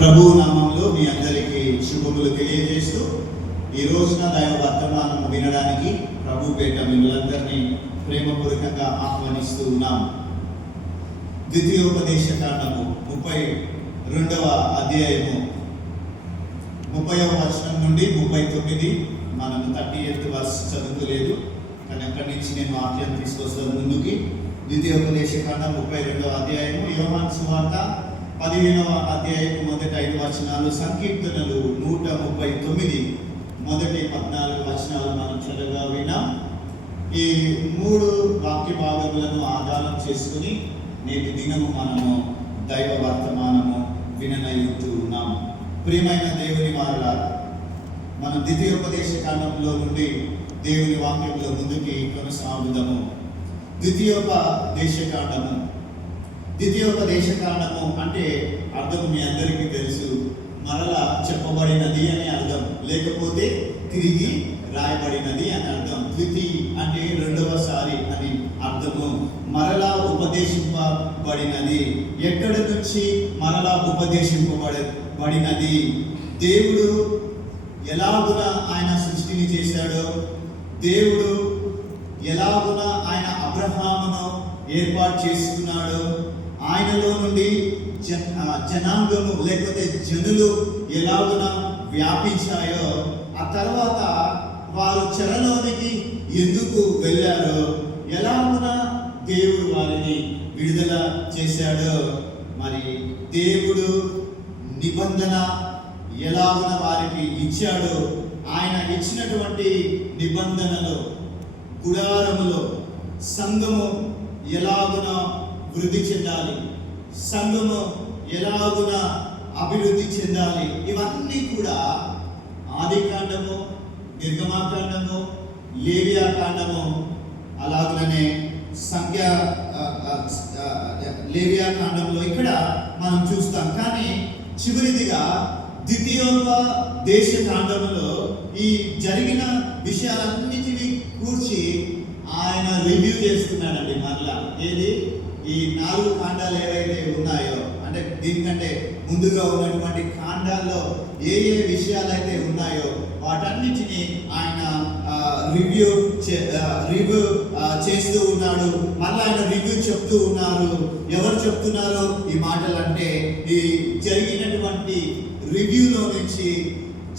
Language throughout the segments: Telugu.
ప్రభు నామంలో మీ అందరికీ శుభములు తెలియజేస్తూ ఈ రోజున దైవ వర్తమానం వినడానికి ప్రభు పేట మిమ్మల్ందరినీ ప్రేమపూర్వకంగా ఆహ్వానిస్తూ ఉన్నాం. ద్వితీయోపదేశ కాండము 32వ అధ్యాయము 30వ వచనం నుండి 39. మనం 38th వర్స్ చదువుకోలేదు, కానీ అక్కడి నుంచి నేను వాక్యం తీసుకొస్తాను ముందుకి. ద్వితీయోపదేశ కాండం 32వ అధ్యాయము, యోహాను సువార్త 15వ అధ్యాయము మొదటి 5 వచనాలు, సంకీర్తనలు 139 మొదటి 14 వచనాలు మనం చదవగా విన్నాం. ఈ 3 వాక్య భాగములను ఆధారం చేసుకుని నేటి దినము మనము దైవ వర్తమానము విననయుతూ ఉన్నాము. ప్రియమైన దేవుని వారలారా, మనం ద్వితీయోపదేశ కాండంలో నుండి దేవుని వాక్యంలో ముందుకి కొనసాగుదాము. ద్వితీయోపదేశ కాండము అంటే అర్థం మీ అందరికీ తెలుసు, మరలా చెప్పబడినది అని అర్థం, లేకపోతే తిరిగి రాయబడినది అని అర్థం. ద్వితి అంటే రెండవసారి అని అర్థము. మరలా ఉపదేశింపబడినది. ఎక్కడి నుంచి మరలా ఉపదేశింపబడినది? దేవుడు ఎలాగున ఆయన సృష్టిని చేశాడో, దేవుడు ఎలాగున ఆయన అబ్రహామును ఏర్పాటు చేసుకున్నాడో, ఆయనలో నుండి జనాంగము లేకపోతే జనులు ఎలాగున వ్యాపించాయో, ఆ తర్వాత వారు చెరలోనికి ఎందుకు వెళ్ళారో, ఎలాగున దేవుడు వారిని విడుదల చేశాడో, మరి దేవుడు నిబంధన ఎలాగున వారికి ఇచ్చాడో, ఆయన ఇచ్చినటువంటి నిబంధనలో గుడారములో సంఘము ఎలాగున వృద్ధి చెందాలి, సంఘము ఎలాగున అభివృద్ధి చెందాలి, ఇవన్నీ కూడా ఆదికాండము, నిర్గమాకాండము, లేవియాకాండము, అలాగనే లేవియాకాండంలో ఇక్కడ మనం చూస్తాం. కానీ చివరిదిగా ద్వితీయోపదేశ కాండములో ఈ జరిగిన విషయాలన్నిటినీ కూర్చి ఆయన రివ్యూ చేస్తున్నాడండి. మరలా ఏది ఈ 4 కాండాలు ఏవైతే ఉన్నాయో, అంటే దీనికంటే ముందుగా ఉన్నటువంటి కాండాల్లో ఏ విషయాలు అయితే ఉన్నాయో వాటన్నిటిని ఆయన రివ్యూ చేస్తూ ఉన్నాడు. మళ్ళీ ఆయన రివ్యూ చెప్తూ ఉన్నారు. ఎవరు చెప్తున్నారు ఈ మాటలు అంటే, ఈ జరిగినటువంటి రివ్యూలో నుంచి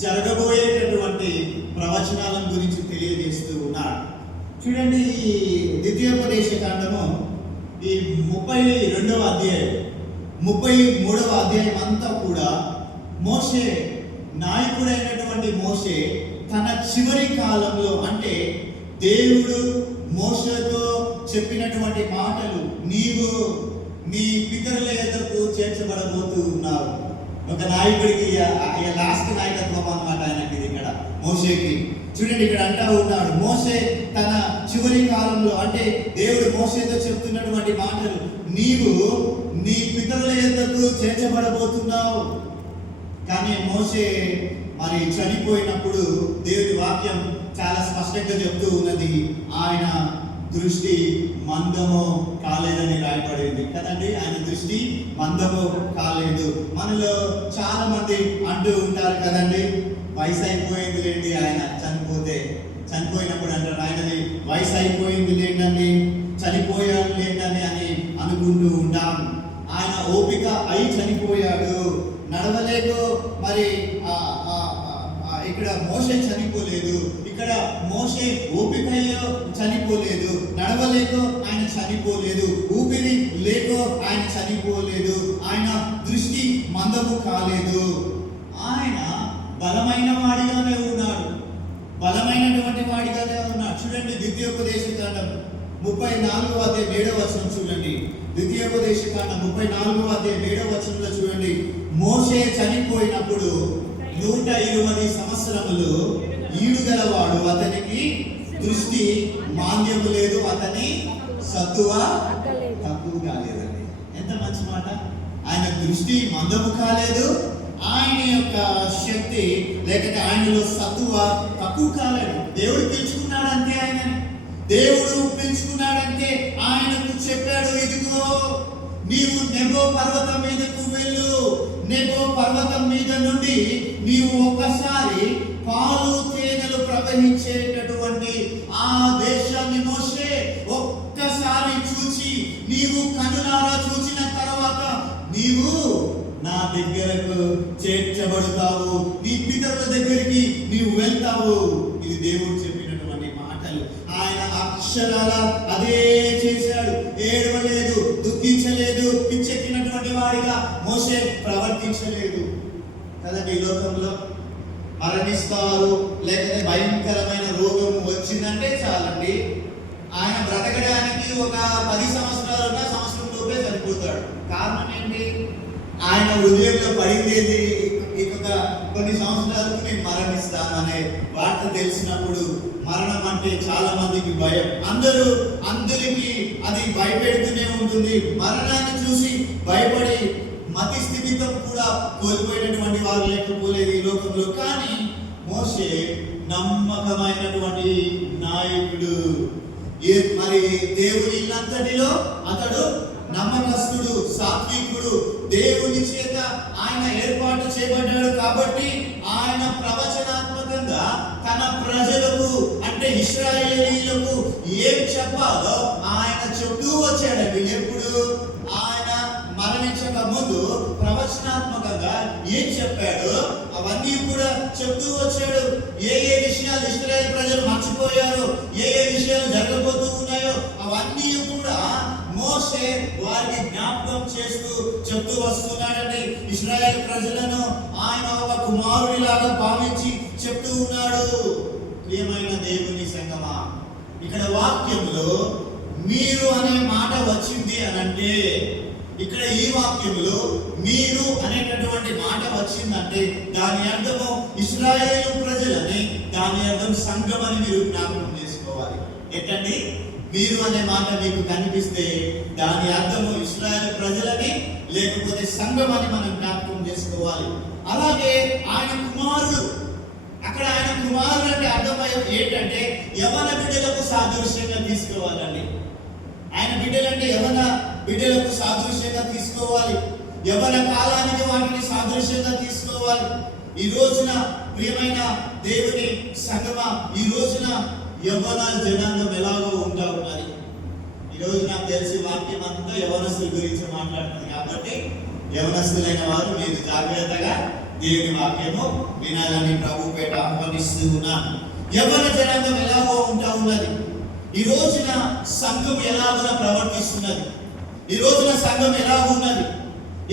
జరగబోయేటటువంటి ప్రవచనాల గురించి తెలియజేస్తూ ఉన్నాడు. చూడండి, ఈ ద్వితీయోపదేశ కాండము ఈ 32వ అధ్యాయం 33వ అధ్యాయం అంతా కూడా మోషే, నాయకుడైనటువంటి మోషే తన చివరి కాలంలో, అంటే దేవుడు మోషేతో చెప్పినటువంటి మాటలు, నీవు నీ పితరుల యొద్దకు చేర్చబడబోతూ ఉన్నావు. ఒక నాయకుడికి లాస్ట్ నాయకత్వం అన్నమాట ఆయనకి ఇక్కడ మోషేకి. చూడండి, ఇక్కడ అంటా ఉన్నాడు, మోషే తన చివరి కాలంలో, అంటే దేవుడు మోషేతో చెప్తున్నటువంటి మాటలు, నీవు నీ పితరుల యొద్దకు చేర్చబడబోతున్నావు. కానీ మోషే మరి చనిపోయినప్పుడు దేవుడి వాక్యం చాలా స్పష్టంగా చెప్తూ ఉన్నది, ఆయన దృష్టి మందము కాలేదని రాయబడింది కదండి. ఆయన దృష్టి మందము కాలేదు. మనలో చాలా మంది అంటూ ఉంటారు కదండి, వయసు అయిపోయింది లేండి, ఆయన చనిపోయినప్పుడు అంటారు, ఆయనది వయసు అయిపోయింది లేండి, చనిపోయాడు లేండి అని అనుకుంటూ ఉంటాం. ఆయన ఓపిక అయి చనిపోయాడు, నడవలేక మరి ఇక్కడ మోషే చనిపోలేదు, ఇక్కడ మోషే ఓపిక అయ్యో చనిపోలేదు, నడవలేక ఆయన చనిపోలేదు, ఊపిరి లేక ఆయన చనిపోలేదు, ఆయన దృష్టి మందము కాలేదు, ఆయన బలమైన వాడిగానే ఉన్నాడు, బలమైనటువంటి వాడిగానే ఉన్నాడు. చూడండి, ద్వితీయోపదేశ కాండం 34వ అధ్యాయం 7వ వచనం చూడండి. ద్వితీయోపదేశ కాండం 34వ అధ్యాయం 7వ వచనంలో చూడండి, మోషే చనిపోయినప్పుడు 120 సంవత్సరములు ఈడుగలవాడు, అతనికి దృష్టి మాంద్యము లేదు, అతని సత్తువ తక్కువ కాలేదండి. ఎంత మంచి మాట! ఆయన దృష్టి మందము కాలేదు, ఆయన యొక్క శక్తి లేకపోతే ఆయనలో సత్తువ తక్కువ కాలేదు. దేవుడు పిలుచుకున్నాడంటే, దేవుడు పిలుచుకున్నాడంటే ఆయనకు చెప్పాడు, ఇదిగో నీవు నెబో పర్వతం మీదకు వెళ్ళు. నెబో పర్వతం మీద నుండి నీవు ఒక్కసారి పాలు తేనెలు ప్రవహించేటటువంటి ఆ దేశాన్ని మోషే ఒక్కసారి చూచి, నీవు కనులారా చూసిన తర్వాత నీవు నా దగ్గరకు చేర్చబడతావు, నీ పితరుల దగ్గరికి నీవు వెళ్తావు. ఇది దేవుడు చెప్పినటువంటి మాటలు. ఆయన అక్షరాల అదే చేశాడు. ఏడవలేదు, దుఃఖించలేదు, పిచ్చెక్కినటువంటి వాడిగా మోషే ప్రవర్తించలేదు కదండి. ఈ లోకంలో మరణిస్తారు, లేకపోతే భయంకరమైన రోగం వచ్చిందంటే చాలండి, ఆయన బ్రతకడానికి ఒక 10 సంవత్సరాలు ఉన్న సంవత్సరం లోపే చనిపోతాడు. కారణం ఏంటి? ఆయన హృదయంలో పడిందేది, ఇంకొక కొన్ని సంవత్సరాలకు నేను మరణిస్తాను అనే వార్త తెలిసినప్పుడు మరణం అంటే చాలా మందికి భయం. అందరికి అది భయపెడుతూనే ఉంటుంది. మరణాన్ని చూసి భయపడి మతి స్థిమితం కూడా కోల్పోయినటువంటి వారు లేకపోలేదు ఈ లోకంలో. కానీ మోషే నమ్మకమైనటువంటి నాయకుడు. మరి దేవుని ఇల్లంతటిలో అతడు నమ్మకస్తుడు, సాత్వికుడు. దేవుని చేత ఆయన ఏర్పాటు చేయబడ్డాడు కాబట్టి ఆయన ప్రవచనాత్మకంగా తన ప్రజలకు అంటే ఇశ్రాయేలీయులకు ఏం చెప్పాలో ఆయన చెప్తూ వచ్చాడండి. ఎప్పుడు? ఆయన మరణించక ముందు ప్రవచనాత్మకంగా ఏం చెప్పాడు అవన్నీ కూడా చెప్తూ వచ్చాడు. ఏ విషయాలు ఇశ్రాయేలు ప్రజలు మర్చిపోయారో, ఏ విషయాలు జరగబోతూ ఉన్నాయో అవన్నీ కూడా మోషే వారికి జ్ఞాపకం చేస్తూ చెప్తూ వస్తున్నాడండి. ఇశ్రాయేలు ప్రజలను ఆయన ఒక కుమారుడిలాగా భావించి చెప్తూ ఉన్నాడు. ప్రియమైన దేవుని సంగమా, ఇక్కడ వాక్యంలో మీరు అనే మాట వచ్చింది అనంటే, ఇక్కడ ఈ వాక్యంలో మీరు అనేటటువంటి మాట వచ్చిందంటే దాని అర్థము ఇశ్రాయేలు ప్రజలని, దాని అర్థం సంఘం అని మీరు జ్ఞాపకం చేసుకోవాలి. ఏంటండి? మీరు అనే మాట మీకు కనిపిస్తే దాని అర్థము ఇశ్రాయేలు ప్రజలని లేకపోతే సంఘం అని మనం జ్ఞాపకం చేసుకోవాలి. అలాగే ఆయన కుమారుడు, అక్కడ ఆయన కుమారుడు అంటే అర్థం ఏంటంటే యవన బిడ్డలకు సాదృశ్యంగా తీసుకోవాలండి. ఆయన బిడ్డలంటే యవన బిడ్డలకు సాదృశ్యంగా తీసుకోవాలి. యవన కాలానికి వాటిని సాదృశ్యంగా తీసుకోవాలి. ఈ రోజున ప్రియమైన దేవుని సంగమా, ఈ రోజున యవ్వన జనాంగం ఎలాగో ఉంటా ఉన్నది. ఈరోజు నాకు తెలిసి వాక్యం అంతా యవనస్తుల గురించి మాట్లాడుతుంది కాబట్టి యవనస్తులైన వారు మీరు జాగ్రత్తగా దేవుని వాక్యము వినాలని ప్రభు పేట ఆహ్వానిస్తూ ఉన్నాను. యవ్వన జనాంగం ఎలాగో ఉంటా ఉన్నది. ఈ రోజున సంఘం ఎలాగో ప్రవర్తిస్తున్నది. ఈ రోజున సంఘం ఎలాగున్నది,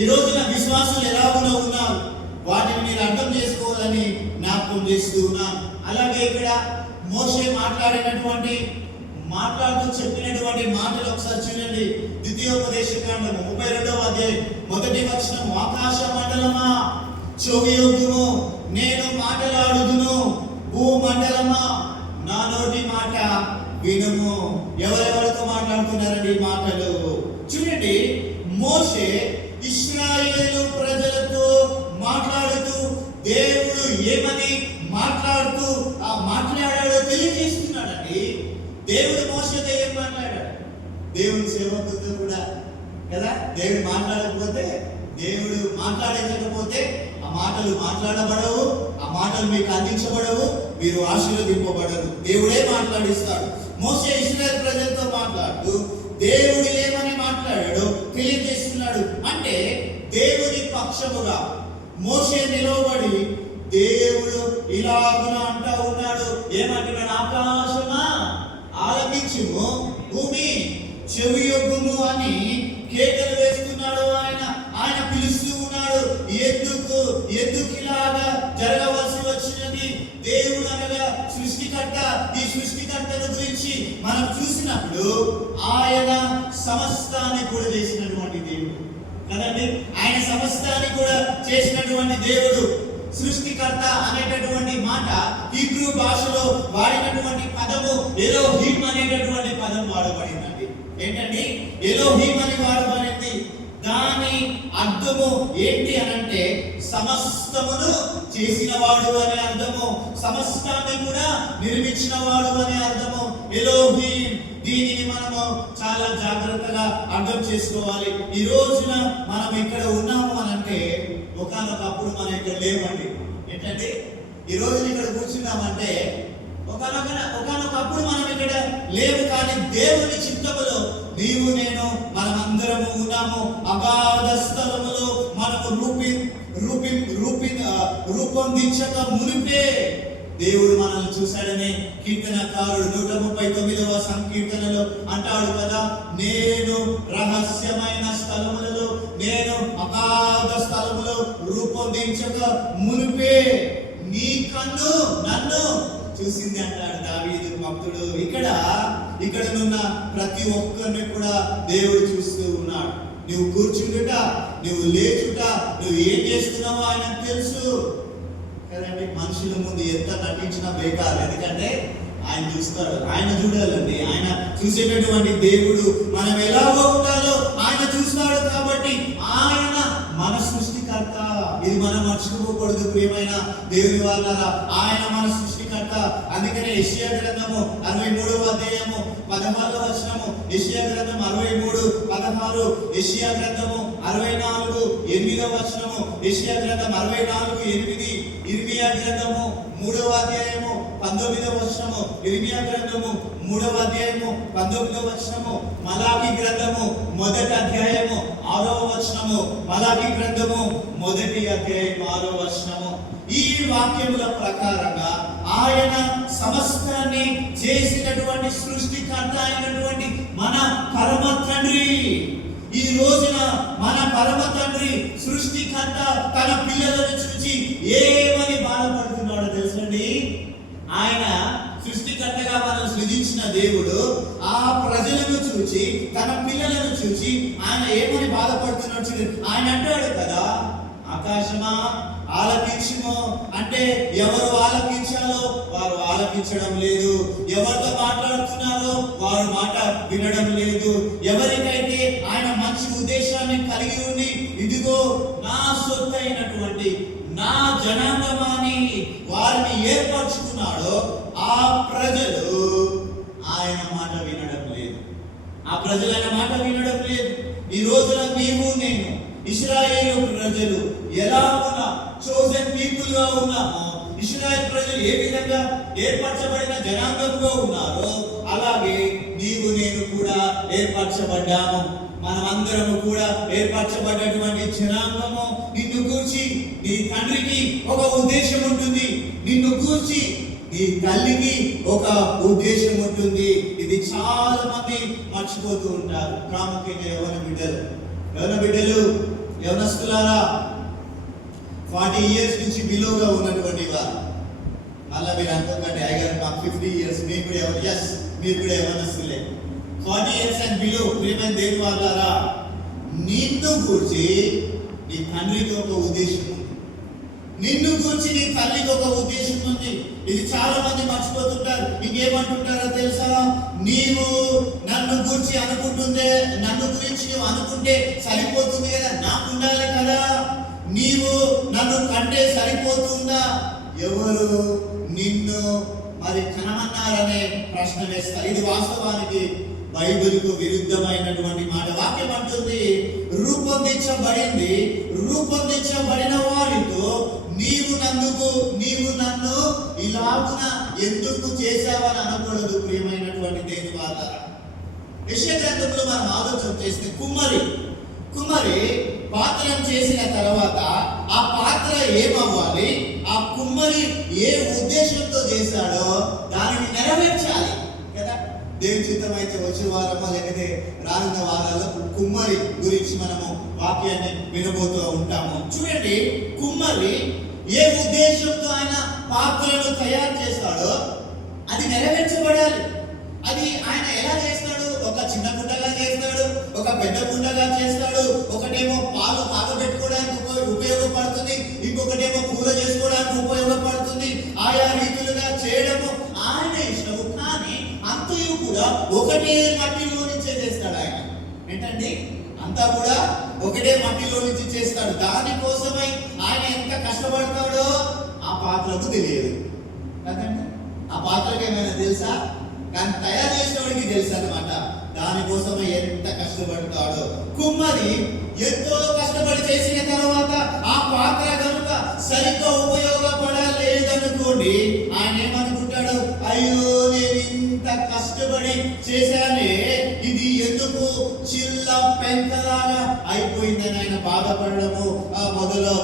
ఈ రోజున విశ్వాసులు ఎలాగున ఉన్నారు, వాటిని మీరు అర్థం చేసుకోవాలని జ్ఞాపకం చేస్తూ ఉన్నాను. అలాగే ఇక్కడ మోషే మాట్లాడుతూ చెప్పినటువంటి మాటలు ఒకసారి చూడండి. ద్వితీయోపదేశకాండము 32వ అధ్యాయం 1వ వచనం, ఆకాశ మండలమా చెవియొగ్గుము, నేను మాటలాడుదును, భూమండలమా నా నోటి మాట వినుము. ఎవరెవరితో మాట్లాడుతున్నారండి ఈ మాటలు? చూడండి, మోషే ఇశ్రాయేలు ప్రజలతో మాట్లాడుతూ దేవుడు ఏమని మాట్లాడుతూ ఆ మాట్లాడాడో తెలియజేస్తున్నాడండి. దేవుడు మోషేతో ఏం మాట్లాడాడు? దేవుని సేవకులతో కూడా కదా. దేవుడు మాట్లాడకపోతే, దేవుడు మాట్లాడకపోతే ఆ మాటలు మాట్లాడబడవు, ఆ మాటలు మీకు అందించబడవు, మీరు ఆశీర్వదింపబడరు. దేవుడే మాట్లాడిస్తాడు. మోషే ఇశ్రాయేలు ప్రజలతో మాట్లాడుతూ దేవుడు ఏమని మాట్లాడాడో తెలియజేస్తున్నాడు. అంటే దేవుని పక్షముగా మోషే నిలవబడి దేవుడు ఇలాగున అంటా ఉన్నాడు. ఏమంటున్నాడు? ఆకాశమా ఆలకించుము, భూమి చెవియొగ్గుము అని కేకలు వేస్తున్నాడు. ఆయన పిలుస్తూ ఉన్నాడు. ఎందుకు ఇలాగా జరగవలసి వచ్చినది? దేవుడు అనగా సృష్టికర్త. ఈ సృష్టికర్తల గురించి మనం చూసినప్పుడు ఆయన సమస్తాన్ని కూడా చేసినటువంటి దేవుడు కదండి. ఆయన సమస్తాన్ని కూడా చేసినటువంటి దేవుడు. సృష్టికర్త అనేటటువంటి మాట హీబ్రూ భాషలో వాడినటువంటి పదము ఎలోహీం అనేటటువంటి పదం వాడబడిందండి. ఏంటండి? ఎలోహీం అని వాడబడింది. దాని అర్థము ఏంటి అనంటే సమస్తమును చేసిన వాడు అనే అర్థము, సమస్తాన్ని కూడా నిర్మించిన వాడు అనే అర్థము ఎలోహీం. దీనిని మనము చాలా జాగ్రత్తగా అర్థం చేసుకోవాలి. ఈ రోజున మనం ఇక్కడ ఉన్నాము అనంటే ఒకానొకప్పుడు మనం ఇక్కడ లేవండి. ఏంటంటే ఈ రోజున ఇక్కడ కూర్చున్నామంటే ఒకానొకప్పుడు మనం ఇక్కడ లేవు. కానీ దేవుని చిత్తములో నీవు నేను మనమందరము ఉన్నాము. అగాధ స్థలములో మనము రూపొందించక మునిపే దేవుడు మనల్ని చూశాడని కీర్తనకారుడు 139వ సంకీర్తనలో అంటాడు కదా, నేను రహస్యమైన స్థలములలో, నేను అగాధ స్థలములో రూపొందించక మునిపే నీ కన్ను నన్ను చూసింది అంటాడు దావీదు భక్తుడు. ఇక్కడ ఉన్న ప్రతి ఒక్కరిని కూడా దేవుడు చూస్తూ ఉన్నాడు. నువ్వు కూర్చుంటుట, నువ్వు లేచుట, నువ్వు ఏం చేస్తున్నావో ఆయనకు తెలుసు కదండి. మనుషుల ముందు ఎంత నటించినా బేకారు, ఎందుకంటే ఆయన చూస్తాడు. ఆయన చూడాలండి. ఆయన చూసేటటువంటి దేవుడు మనం ఎలాగో ఉండాలో ఆయన చూస్తాడు. కాబట్టి ఆయన మన సృష్టికర్త. ఇది మనం మర్చిపోకూడదు ప్రియమైన దేవుని వాళ్ళారా. ఆయన మన సృష్టికర్త. అందుకనే యెషయా గ్రంథము 63వ అధ్యాయము 16వ వచనము, యెషయా గ్రంథం 63:16, యెషయా గ్రంథము 64:8వ వచనము, యెషయా గ్రంథం 64:8, ఇర్మియా గ్రంథము 3వ అధ్యాయము 19వ వచనము, ఇర్మియా గ్రంథము 3వ అధ్యాయము 19వ వచనము, మలాకి గ్రంథము 1వ అధ్యాయము 6వ వచనము, మలాకి గ్రంథము 1వ అధ్యాయం 6వ వచనము. ఈ వాక్యముల ప్రకారంగా ఆయన సమస్తాన్ని చేసినటువంటి సృష్టికర్త అయినటువంటి మన పరమ తండ్రి. ఈ రోజున మన పరమ తండ్రి సృష్టికర్త తన పిల్లలను చూసి ఏమని బాధపడుతున్నాడో తెలుసండి. ఆయన సృష్టికర్తగా మనం సృజించిన దేవుడు ఆ ప్రజలను చూసి, తన పిల్లలను చూసి ఆయన ఏమని బాధపడుతున్నాడు. ఆయన అంటాడు కదా, ఆకాశమా ఆలకించుము అంటే ఎవరు ఆలకించాలో వారు ఆలకించడం లేదు, ఎవరితో మాట్లాడుతున్నారో వారు మాట వినడం లేదు. ఎవరికైతే ఆయన మంచి ఉద్దేశాన్ని కలిగి ఉండి ఇదిగో నా సొత్తు అయినటువంటి నా జనాంగమాని వారిని ఏర్పరచుకున్నాడో ఆ ప్రజలు ఆయన మాట వినడం లేదు. ఆ ప్రజలు ఆయన మాట వినడం లేదు. ఈ రోజున నీవు నేను ఇశ్రాయేలు ప్రజలు ఎలా ఉన్న చోజన్ పీపుల్ గా ఉన్నామో, ఇశ్రాయేల్ ప్రజలు ఏ విధంగా ఏర్పరచబడిన జనాంగంగా ఉన్నారో అలాగే నీవు నేను కూడా ఏర్పరచబడ్డాము. మనమందరము కూడా ఏర్పరచబడినటువంటి జనాంగము. నిన్ను గూర్చి నీ తండ్రికి ఒక ఉద్దేశం ఉంటుంది, నిన్ను గూర్చి నీ తల్లికి ఒక ఉద్దేశం ఉంటుంది. ఇది చాలా మంది మర్చిపోతూ ఉంటారు. ప్రాముఖ్యంగా యవన బిడ్డలు యవనస్తులారా, 40 years నుంచి బిలోగా ఉన్నటువంటి వారు. మళ్ళీ మీరు అనుకోకండి అయ్యారు మాకు 50 years, మీరు కూడా యవనస్తులే. 40 years అండ్ బిలో ప్రియమైన దేవుని వాళ్ళారా, నిన్ను గూర్చి నీ తండ్రికి ఒక ఉద్దేశం ఉంది, నిన్ను గూర్చి నీ తల్లికి ఒక ఉద్దేశం ఉంది. ఇది చాలా మంది మర్చిపోతుంటారు. ఇంకేమంటుంటారో తెలుసా, నీవు నన్ను గూర్చి అనుకుంటుందే, నన్ను గురించి నువ్వు అనుకుంటే సరిపోతుంది కదా, నాకు ఉండాలి కదా, నీవు నన్ను కంటే సరిపోతుందా, ఎవరు నిన్ను మరి కనమన్నారనే ప్రశ్న వేస్తారు. ఇది వాస్తవానికి బైబిల్కు విరుద్ధమైనటువంటి మాట. వాక్యం అంటుంది, రూపొందించబడిన వారితో నీవు నన్ను ఇలాగున ఎందుకు చేశావని అనకూడదు. ప్రియమైనటువంటి దేవుని వాళ్ళారా, యెషయా గ్రంథంలో మనం ఆలోచన చేస్తే కుమ్మరి పాత్రను చేసిన తర్వాత ఆ పాత్ర ఏమవ్వాలి, ఆ కుమ్మరి ఏ ఉద్దేశంతో చేశాడో దానిని నెరవేర్చాలి కదా. దేవుని చిత్తం అయితే వచ్చే వారమో లేకపోతే రానున్న వారాల్లో కుమ్మరి గురించి మనము వాక్యాన్ని వినబోతూ ఉంటాము. చూడండి, కుమ్మరి ఏ ఉద్దేశంతో ఆయన పాత్రను తయారు చేస్తాడో అది నెరవేర్చబడాలి. అది ఆయన ఎలా చేస్తాడు? ఒక చిన్న కుండగా చేస్తాడు, ఒక పెద్ద కుండగా చేస్తాడు. ఒకటేమో పాలు ఆగబెట్టుకోవడానికి ఉపయోగపడుతుంది, ఇంకొకటేమో కూర చేసుకోవడానికి ఉపయోగపడుతుంది. ఆయా రీతులుగా చేయడము ఆయన ఇష్టము. కానీ అంతయు కూడా ఒకటే మట్టిలో నుంచే చేస్తాడు ఆయన. ఏంటండి, అంతా కూడా ఒకటే మట్టిలో నుంచి చేస్తాడు. దానికోసమై ఆయన ఎంత కష్టపడతాడో ఆ పాత్రకు తెలియదు కదండి. ఆ పాత్రకి ఏమైనా తెలుసా? కానీ తయారు చేసేవాడికి తెలుసు అనమాట దానికోసం ఎంత కష్టపడతాడో. కుమ్మరి ఎంతో కష్టపడి చేసిన తర్వాత ఆ పాత్ర కనుక సరిగ్గా ఉపయోగపడలేదనుకోండి, ఆయన ఏమనుకుంటాడు, అయ్యో నేను ఇంత కష్టపడి చేశానే, ఇది ఎందుకు చిల్ల పెంకలాగా అయిపోయిందని ఆయన బాధపడము మొదలు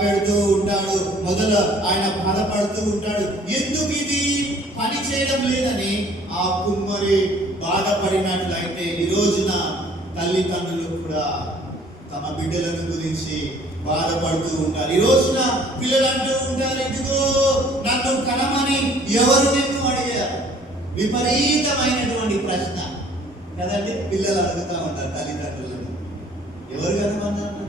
పెడుతూ ఉంటాడు. మొదలు ఆయన బాధపడుతూ ఉంటాడు, ఎందుకు ఇది పని చేయడం లేదని ఆ కుమ్మరి బాధపడినట్లయితే ఈ రోజున తల్లిదండ్రులు కూడా తమ బిడ్డలను గురించి బాధపడుతూ ఉంటారు. ఈ రోజున పిల్లలు అంటూ ఉంటారు, ఇదిగో నన్ను కనమని ఎవరు నిన్ను అడిగారు. విపరీతమైనటువంటి ప్రశ్న కదండి, పిల్లలు అడుగుతా ఉంటారు తల్లిదండ్రులను, ఎవరు కనమన్నారు.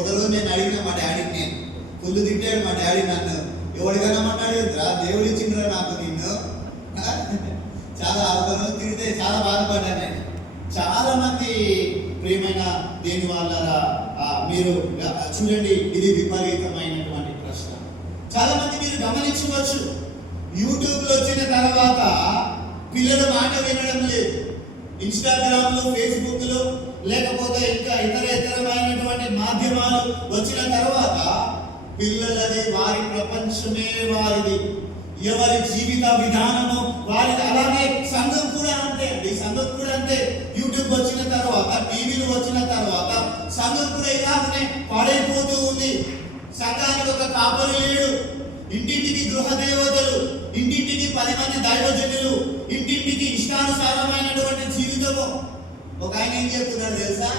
ఒకరోజు నేను అడిగిన మా డాడీని, నేను ఫుల్ తిట్టాడు మా డాడీ నన్ను, ఎవడు కనమన్నాడు రా, దేవుడు ఇచ్చిండ్రా నాకు నిన్ను. చాలా ఒకరోజు తిరిగితే చాలా బాధపడ్డాను నేను. చాలా మంది ప్రియమైన దేని వాళ్ళ మీరు చూడండి, ఇది విపరీతమైనటువంటి ప్రశ్న. చాలా మంది మీరు గమనించవచ్చు, యూట్యూబ్ లో వచ్చిన తర్వాత పిల్లల మాట వినడం లేదు. ఇన్స్టాగ్రామ్ లో, ఫేస్బుక్ లో, లేకపోతే ఇంకా ఇతరమైనటువంటి మాధ్యమాలు వచ్చిన తర్వాత పిల్లలది వారి ప్రపంచమే వారిది, ఎవరి జీవిత విధానము వారిది. అలాగే సంఘం కూడా అంతే అండి, సంఘం కూడా అంతే. యూట్యూబ్ వచ్చిన తర్వాత, టీవీలు వచ్చిన తర్వాత సంఘం కూడా ఇలాగనే పాడైపోతూ ఉంది. సంఘానికి ఒక కాపరి లేడు, ఇంటింటికి గృహ దేవతలు, ఇంటింటికి 10 మంది దైవజనులు, ఇంటింటికి ఇష్టానుసారమైనటువంటి జీవితము. ఒక ఆయన ఏం చెప్తున్నాడు తెలుసా,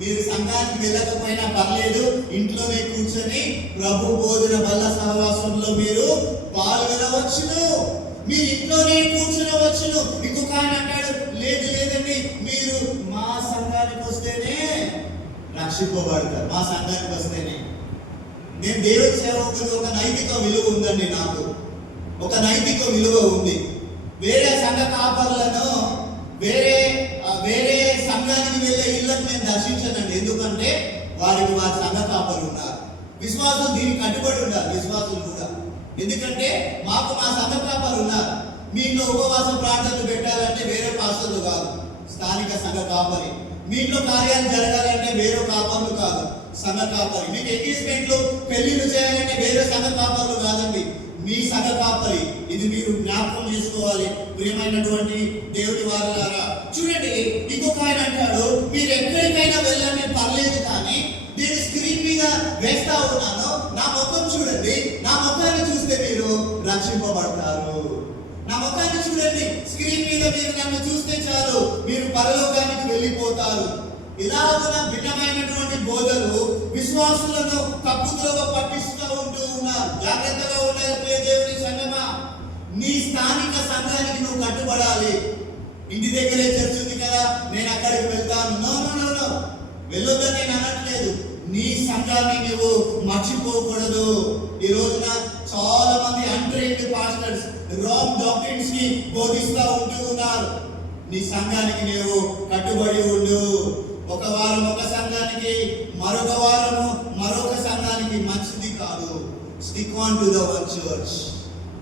మీరు సంఘానికి వెళ్ళకపోయినా పర్లేదు, ఇంట్లోనే కూర్చొని ప్రభు భోజన బల్ల సహవాసంలో మీరు పాల్గొనవచ్చును, మీరు ఇంట్లోనే కూర్చొనవచ్చును. ఇంకొక ఆయన అంటాడు, లేదండి మీరు మా సంఘానికి వస్తేనే రక్షింపబడతారు, మా సంఘానికి వస్తేనే. నేను దేవుడి సేవకులు, ఒక నైతిక విలువ ఉందండి, నాకు ఒక నైతిక విలువ ఉంది. వేరే సంఘ కాపరులను వేరే సంఘానికి వెళ్ళే ఇళ్ళకు నేను దర్శించనండి. ఎందుకంటే వారి సంఘ కాపరులు ఉన్నారు, విశ్వాసం దీనికి కట్టుబడి ఉండాలి, విశ్వాసులు కూడా. ఎందుకంటే మాకు మా సంఘ కాపరులు ఉన్నారు. మీ ఇంట్లో ఉపవాస ప్రార్థనలు పెట్టాలంటే వేరే పాస్టర్లు కాదు, స్థానిక సంఘ కాపరి. మీ ఇంట్లో కార్యాలు జరగాలంటే వేరే కాపర్లు కాదు, సంఘ కాపరి. మీకు ఎంగేజ్మెంట్లు, పెళ్లిళ్ళు చేయాలంటే వేరే సంఘ కాపర్లు కాదండి, మీ సంఘ కాపరి. ఇది మీరు జ్ఞాపకం చేసుకోవాలి ప్రియమైనటువంటి దేవుడి వారులారా. చూడండి, ఇంకొక ఆయన అంటాడు, మీరు ఎక్కడికైనా వెళ్ళండి పర్లేదు, కానీ నేను స్క్రీన్ మీద వేస్తా ఉన్నాను, నా ముఖం చూడండి, నా ముఖాన్ని చూస్తే మీరు రక్షింపబడతారు. నా ముఖాన్ని చూడండి, స్క్రీన్ మీద మీరు నన్ను చూస్తే చాలు, మీరు పరలోకానికి వెళ్ళిపోతారు. ఇలా ఉన్న భిన్నమైనటువంటి బోధలు విశ్వాసులను తప్పుదోవ పట్టిస్తూ ఉంటూ ఉన్నారు. జాగ్రత్తగా ఉండాలి ప్రియ దేవుని సంఘమా. నీ స్థానిక సంఘానికి నువ్వు కట్టుబడాలి. ఇంటి దగ్గరే చర్చ్ ఉంది కదా, నేను అక్కడికి వెళ్తాను, నో, వెళ్ళొద్దని నేను అనట్లేదు. నీ సంఘాన్ని నువ్వు మర్చిపోకూడదు. ఈ రోజున చాలా మంది అన్‌ట్రైన్డ్ పాస్టర్స్ రాంగ్ డాక్ట్రిన్స్ ని బోధిస్తూ ఉంటూ ఉన్నారు. నీ సంఘానికి నీవు కట్టుబడి ఉండు. ఒక వారం ఒక సంఘానికి, మరొక వారము మరొక సంఘానికి మంచిది కాదు. Stick on to the one church.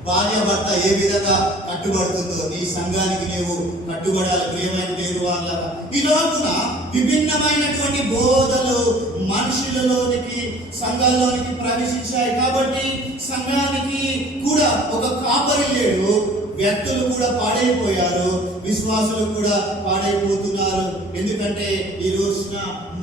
భార్య భర్త ఏ విధంగా కట్టుబడుతుందో నీ సంఘానికి నీవు కట్టుబడాలి ప్రియమైన దేవుని వారలారా. ఈ రోజున విభిన్నమైనటువంటి బోధలు మనుషులలోనికి, సంఘాల్లోనికి ప్రవేశించాయి. కాబట్టి సంఘానికి కూడా ఒక కాపరి లేడు, వ్యక్తులు కూడా పాడైపోయారు, విశ్వాసులు కూడా పాడైపోతున్నారు. ఎందుకంటే ఈ రోజున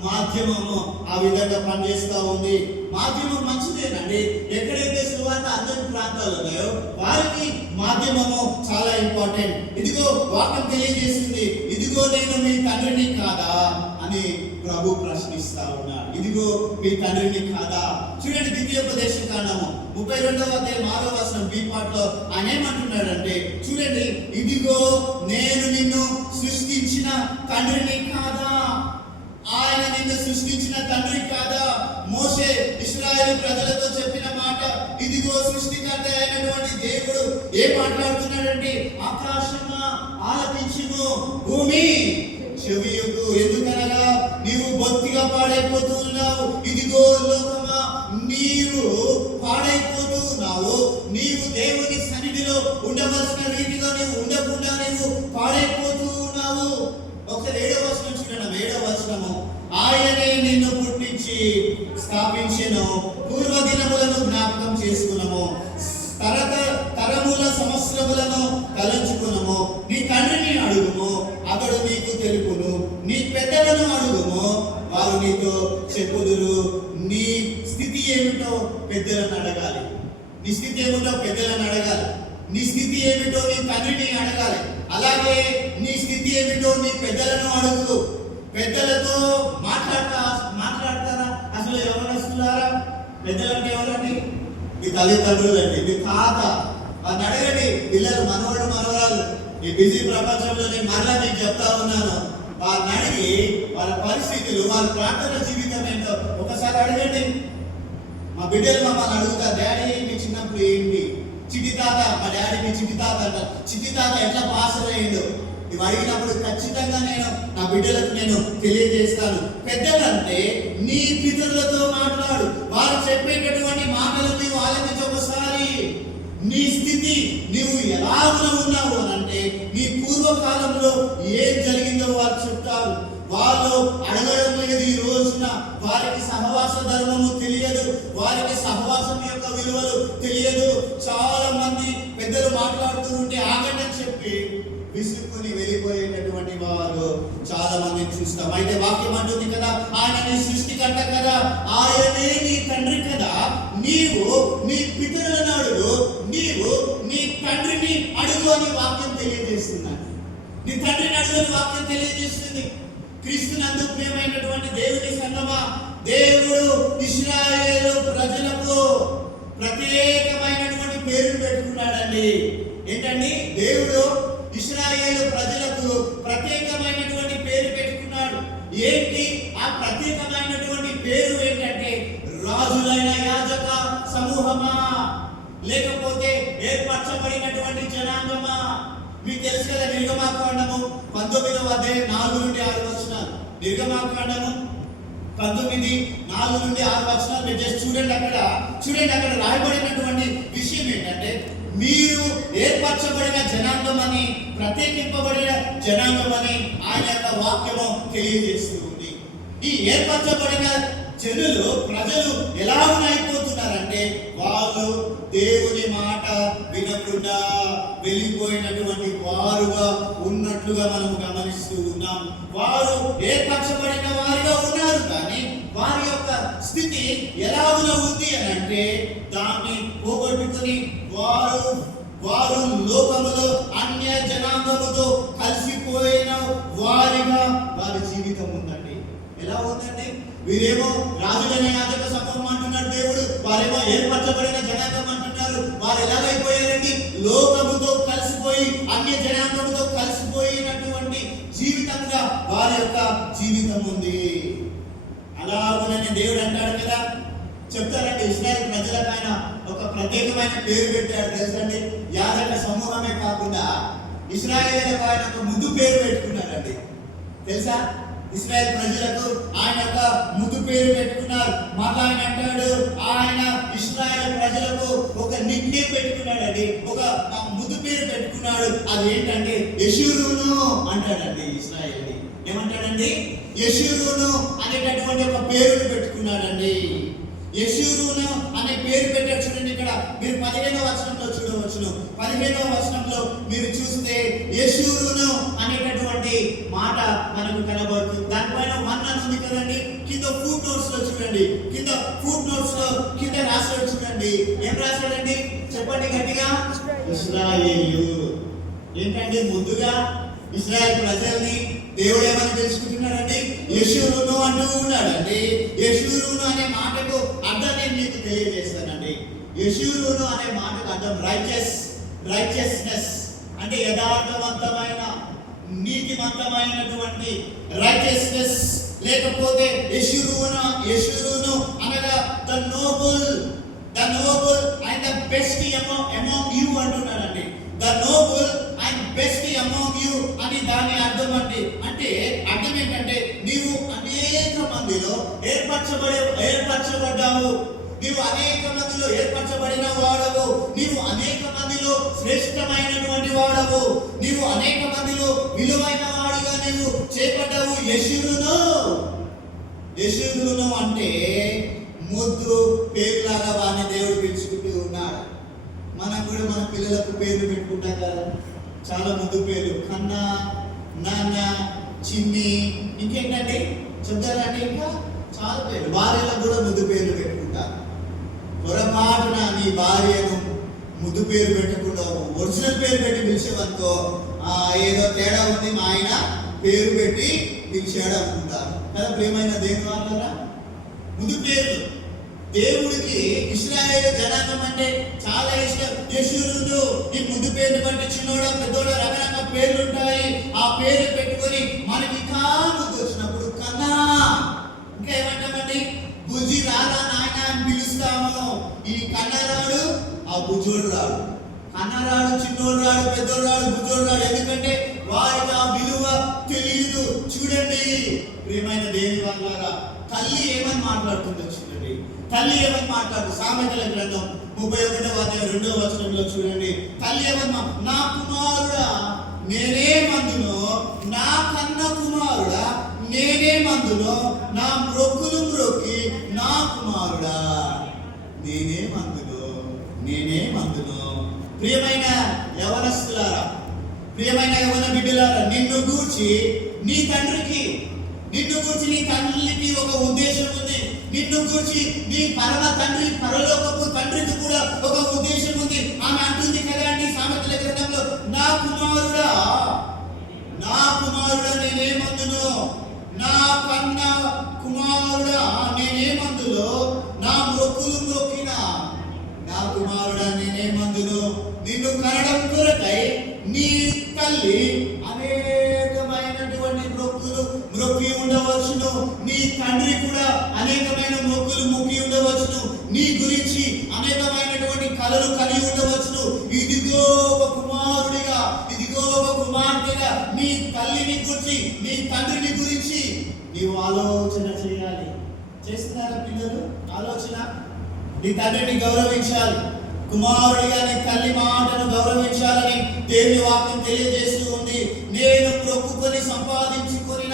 మాధ్యమము ఆ విధంగా పనిచేస్తూ ఉంది. మాధ్యమం మంచిదేనండి. ఎక్కడైతే సువార్త అందరి ప్రాంతాలు ఉన్నాయో వారికి మాధ్యమము చాలా ఇంపార్టెంట్. ఇదిగో వాక్యం తెలియజేస్తుంది, ఇదిగో నేను మీ తండ్రిని కాదా అని ప్రభు ప్రశ్నిస్తా ఉన్నాడు. ఇదిగో మీ తండ్రిని కాదా? చూడండి, ద్వితీయోపదేశ కాండము 32వ అధ్యాయం 6వ వచనం బి పార్ట్ లో ఆయన ఏమంటున్నాడంటే, చూడండి, ఇదిగో నేను నిన్ను సృష్టించిన తండ్రిని కాదా? ఆయన నిన్ను సృష్టించిన తండ్రి కాదా? మోషే ఇశ్రాయేలు ప్రజలతో చెప్పిన మాట, ఇదిగో సృష్టికర్త అయినటువంటి దేవుడు ఏం మాట్లాడుతున్నాడంటే, ఆకాశమా ఆలకించుము, భూమి చెవియొగ్గు. ఎందుకనగా నీవు బొత్తిగా పాడైపోతూ ఉన్నావు. ఇదిగో లోకమా నీవు పాడైపోతూ ఉన్నావు. ఉన్నావు. నీవు దేవుని సన్నిధిలో ఉండవలసిన రీతిలో నీవు ఉండకుండా నీవు పాడైపోతూ ఉన్నావు. ఒకసారి 7వ వచనం చూడండి. 7వ వచనము, ఆయనే నిన్ను పుట్టించి స్థాపించెను, పూర్వ దినములను జ్ఞాపకం చేసుకునము, తరముల సంవత్సరములను తలంచుకునము. నీ తండ్రిని అడుగుము, అతడు నీకు తెలుపును. నీ పెద్దలను అడుగుము, వారు నీతో చెప్పుదురు. నీ స్థితి ఏమిటో పెద్దలను అడగాలి. నీ స్థితి ఏమిటో పెద్దలను అడగాలి. నీ స్థితి ఏమిటో నీ తండ్రిని అడగాలి. అలాగే నీ స్థితి ఏమిటో నీ పెద్దలను అడుగు. పెద్దలతో మాట్లాడతారా? అసలు ఎవరు వస్తున్నారా? పెద్దలంటే ఎవరండి? మీ తల్లిదండ్రులు అండి, మీ తాత. వారిని అడగండి. పిల్లలు, మనవాడు, మనవరాలు. ఈ బిజీ ప్రపంచంలో నేను మరలా మీకు చెప్తా ఉన్నాను. వారిని అడిగి వాళ్ళ పరిస్థితులు, వాళ్ళ ప్రార్థన జీవితం ఏంటో ఒకసారి అడగండి. మా బిడ్డలు మమ్మల్ని అడుగుతారు, డాడీ మీ చిన్నప్పుడు ఏంటి? చిట్టి తాత, మా డాడీ మీ చిట్టి తాత అంటారు. చిట్టి తాత ఎట్లా పాస్ అయ్యిండు? ఇవి అడిగినప్పుడు ఖచ్చితంగా నేను నా బిడ్డలకు నేను తెలియజేస్తాను. పెద్దలంటే నీ పితరులతో మాట్లాడు. వారు చెప్పేటటువంటి మాటలు నీవు ఆలోచించి ఒకసారి నీ స్థితి నీవు ఎలాగున ఉన్నావు అని అంటే నీ పూర్వకాలంలో ఏం జరిగిందో వారు చెప్తారు. వాళ్ళు అడగడం లేదు. ఈ రోజున వారికి సహవాస ధర్మము తెలియదు, వారికి సహవాసం యొక్క విలువలు తెలియదు. చాలా మంది పెద్దలు మాట్లాడుతూ ఉంటే ఆగండి చెప్పి విసుక్కుని వెళ్ళిపోయేటటువంటి వారు చాలా మందిని చూస్తాం. అయితే వాక్యం అంటుంది కదా, ఆయన నీ సృష్టికర్త కదా, ఆయనే నీ తండ్రి కదా. నీవు నీ పితరులను అడుగు, నీవు నీ తండ్రిని అడుగు అని వాక్యం తెలియజేస్తున్నాను. నీ తండ్రిని అడుగు అని వాక్యం తెలియజేస్తుంది. క్రీస్తునందు ప్రియమైనటువంటి దేవుని సంగమా, దేవుడు ఇశ్రాయేలు ప్రజలకు ప్రత్యేకమైనటువంటి పేరు పెట్టుకున్నాడండి. ఏంటండి? దేవుడు ఇశ్రాయేలు ప్రజలకు ప్రత్యేకమైనటువంటి పేరు పెట్టుకున్నాడు. ఏంటి ఆ ప్రత్యేకమైనటువంటి పేరు? ఏంటంటే రాజులైన యాజక సమూహమా, లేకపోతే ఏర్పరచబడినటువంటి జనాంగమా. మీకు తెలుసు కదా, నిర్గమాకాండము 19వ అధ్యాయం 4 నుండి 6 వచనాలు. నిర్గమాకాండము 19, 4 నుండి 6 వచనాలు మీరు జస్ట్ చూడండి. అక్కడ రాయబడినటువంటి విషయం ఏంటంటే, మీరు ఏర్పరచబడిన జనాంగం అని, ప్రత్యేకింపబడిన జనాంగం అని ఆయన యొక్క వాక్యము తెలియజేస్తూ ఉంది. ఈ ఏర్పరచబడిన జనులు, ప్రజలు ఎలా అయిపోతున్నారంటే వాళ్ళు దేవుని మాట వినకుండా వెళ్ళిపోయినటువంటి వారుగా ఉన్నట్లుగా మనము గమనిస్తూ ఉన్నాం. వారు ఏర్పరచబడిన వారిగా ఉన్నారు, కానీ వారి యొక్క స్థితి ఎలాగున ఉంది అని అంటే దాన్ని పోగొట్టుకుని వారు లోకములో అన్య జనాంగముతో కలిసిపోయిన వారిగా వారి జీవితం ఉందండి. ఎలా ఉందండి? వీరేమో రాజులైన యాజక సమూహం అంటున్నాడు దేవుడు, వారేమో ఏర్పరచబడిన జనాంగం అంటున్నారు. వారు ఎలాగైపోయారండి? లోకముతో కలిసిపోయి, అన్య జనాంగముతో కలిసిపోయినటువంటి జీవితంగా వారి యొక్క జీవితం ఉంది. అలాగునని దేవుడు అంటాడు కదా, చెప్తారండి, ఇశ్రాయేలు ప్రజలపైన ఒక ప్రత్యేకమైన పేరు పెట్టాడు తెలుసండి. యాజక సమూహమే కాకుండా ఇశ్రాయేలులకు ఆయన ఒక ముద్దు పేరు పెట్టుకున్నాడండి. తెలుసా? ఇశ్రాయేల్ ప్రజలకు ఆయన ఒక ముద్దు పేరు పెట్టుకున్నారు. మళ్ళా ఆయన అంటాడు, ఆయన ఇశ్రాయేల్ ప్రజలకు ఒక నిక్ నేమ్ పెట్టుకున్నాడండి, ఒక ముద్దు పేరు పెట్టుకున్నాడు. అది ఏంటంటే యెషూరూను అంటాడండి. ఇశ్రాయేల్ని ఏమంటాడండి? యెషూరూను అనేటటువంటి ఒక పేరును పెట్టుకున్నాడండి. యెషూరూను అనే పేరు పెట్టాడు. చూడండి, ఇక్కడ మీరు 15వ వచనంలో చూడవచ్చును. 15వ వచనంలో మీరు చూస్తే యెషూరూను అనేటటువంటి మాట మనకు కనబడుతుంది. దానిపైన 1 అని ఉంది కదండి. కింద ఫుట్ నోట్స్ లో చూడండి, కింద ఫుట్ నోట్స్ లో కింద రాశాడు చూడండి. ఏం రాశాడండి? చెప్పండి గట్టిగా. ఇశ్రాయేలు. ఏంటంటే ముందుగా ఇశ్రాయేల్ ప్రజల్ని దేవుడు ఏమని తెలుసుకుంటున్నాడండి? యెషూరూను అంటూ ఉన్నాడండి. యెషూరూను అనే మాటకు అర్థం నేను మీకు తెలియజేస్తానండి. యెషూరూను అనే మాటకు అర్థం రైచియస్నెస్ అంటే యథార్థవంతమైన, నీతివంతమైనటువంటి రైచియస్నెస్. లేకపోతే యెషూరూను అనగా the noble and the best among you అంటున్నాడండి. The noble and best among you అని దాని అర్థం అండి. అంటే అర్థం ఏంటంటే నీవు అనేక మందిలో ఏర్పరచబడ్డావు, నీవు అనేక మందిలో ఏర్పరచబడిన వాడవు. నీవు అనేక మందిలో శ్రేష్టమైనటువంటి వాడవు, నీవు అనేక మందిలో విలువైన వాడిగా నీవు చేపట్టావు. యెషూరును అంటే ముద్దు పేరులాగా వాడిని దేవుడు పిలుచుకుంటూ ఉన్నాడు. మనం కూడా మన పిల్లలకు పేర్లు పెట్టుకుంటాం కదా, చాలా ముద్దు పేర్లు, కన్నా, నాన్న, చిన్ని, ఇంకేంటండి చెప్తారండి, ఇంకా చాలా పేర్లు. భార్యలకు కూడా ముద్దు పేర్లు పెట్టుకుంటారు. పొరపాటున నీ భార్యను ముద్దు పేరు పెట్టకుండా ఒరిజినల్ పేరు పెట్టి పిలిచేవనుకో, ఏదో తేడా ఉంది, మా ఆయన పేరు పెట్టి పిలిచాడు అనుకుంటారు కదా. ప్రియమైన దేవుని వాళ్ళరా, ముద్దు పేరు దేవుడికి ఇశ్రాయేలు జనాంగం అంటే చాలా ఇష్టం. యెషూరును ఈ ముద్దు పేర్లు బట్టి చిన్నోడ పెద్దోడ రకరకాల పేర్లు ఉంటాయి. ఆ పేరు పెట్టుకొని మనకి ఇంకా ముద్దు వచ్చినప్పుడు కన్నా, ఇంకా ఏమంటామండి, బుజ్జి రారా నాయన అని పిలుస్తాము. ఈ కన్నరాడు ఆ బుజ్జోడు రాడు, కన్నరాడు చిన్నోడు రాడు, పెద్దోడు రాడు, బుజ్జోడు రాడు. ఎందుకంటే వారికి ఆ విలువ తెలియదు. చూడండి ప్రియమైన దేవుని వాళ్ళారా, తల్లి ఏమని మాట్లాడుతుందో చూడండి. తల్లి ఏమని మాట్లాడుతుంది? సామెతల గ్రంథం 31వ అధ్యాయం 2వ వచనంలో చూడండి. తల్లి ఏమన్నా, నా కుమారుడా నేనే మందును, నా కన్న కుమారుడా నేనే మందును, నా మ్రొక్కులు మ్రొక్కి నా కుమారుడా నేనే మందును, నేనే మందును. ప్రియమైన యవనస్తులారా, ప్రియమైన యవన బిడ్డలారా, నిన్ను గూర్చి నీ తండ్రికి ఒక ఉద్దేశం ఉంది. నిన్ను గూర్చి నీ పరమ తండ్రి, పరలోకపు తండ్రికి కూడా ఒక ఉద్దేశం ఉంది. ఆమె అంటుంది కదా అండి సామెతల గ్రంథంలో, నా కుమారుడా నేనేమందును, నా కన్న కుమారుడా నేనేమందులో, నా మ్రొక్కులు మ్రొక్కిన నా కుమారుడా నేనేమందును. నిన్ను కనడం కొరకై నీ తల్లి అనేకమైనటువంటి మ్రొక్కి ఉండవచ్చును, నీ తండ్రి కూడా అనేకమైన మొక్కులు మొక్కి ఉండవచ్చును, నీ గురించి అనేకమైనటువంటి కలలు కలిగి ఉండవచ్చును. ఇదిగో ఒక కుమారుడిగా, ఇదిగో ఒక కుమార్తెగా నీ తల్లిని గురించి, నీ తండ్రిని గురించి నీవు ఆలోచన చేయాలి. చేస్తున్నారా పిల్లలు ఆలోచన? నీ తండ్రిని గౌరవించాలి, కుమారుడిగా నీ తల్లి మాటను గౌరవించాలని దేవుని వాక్యం తెలియజేస్తూ ఉంది. నేను మొక్కుకొని సంపాదించుకొని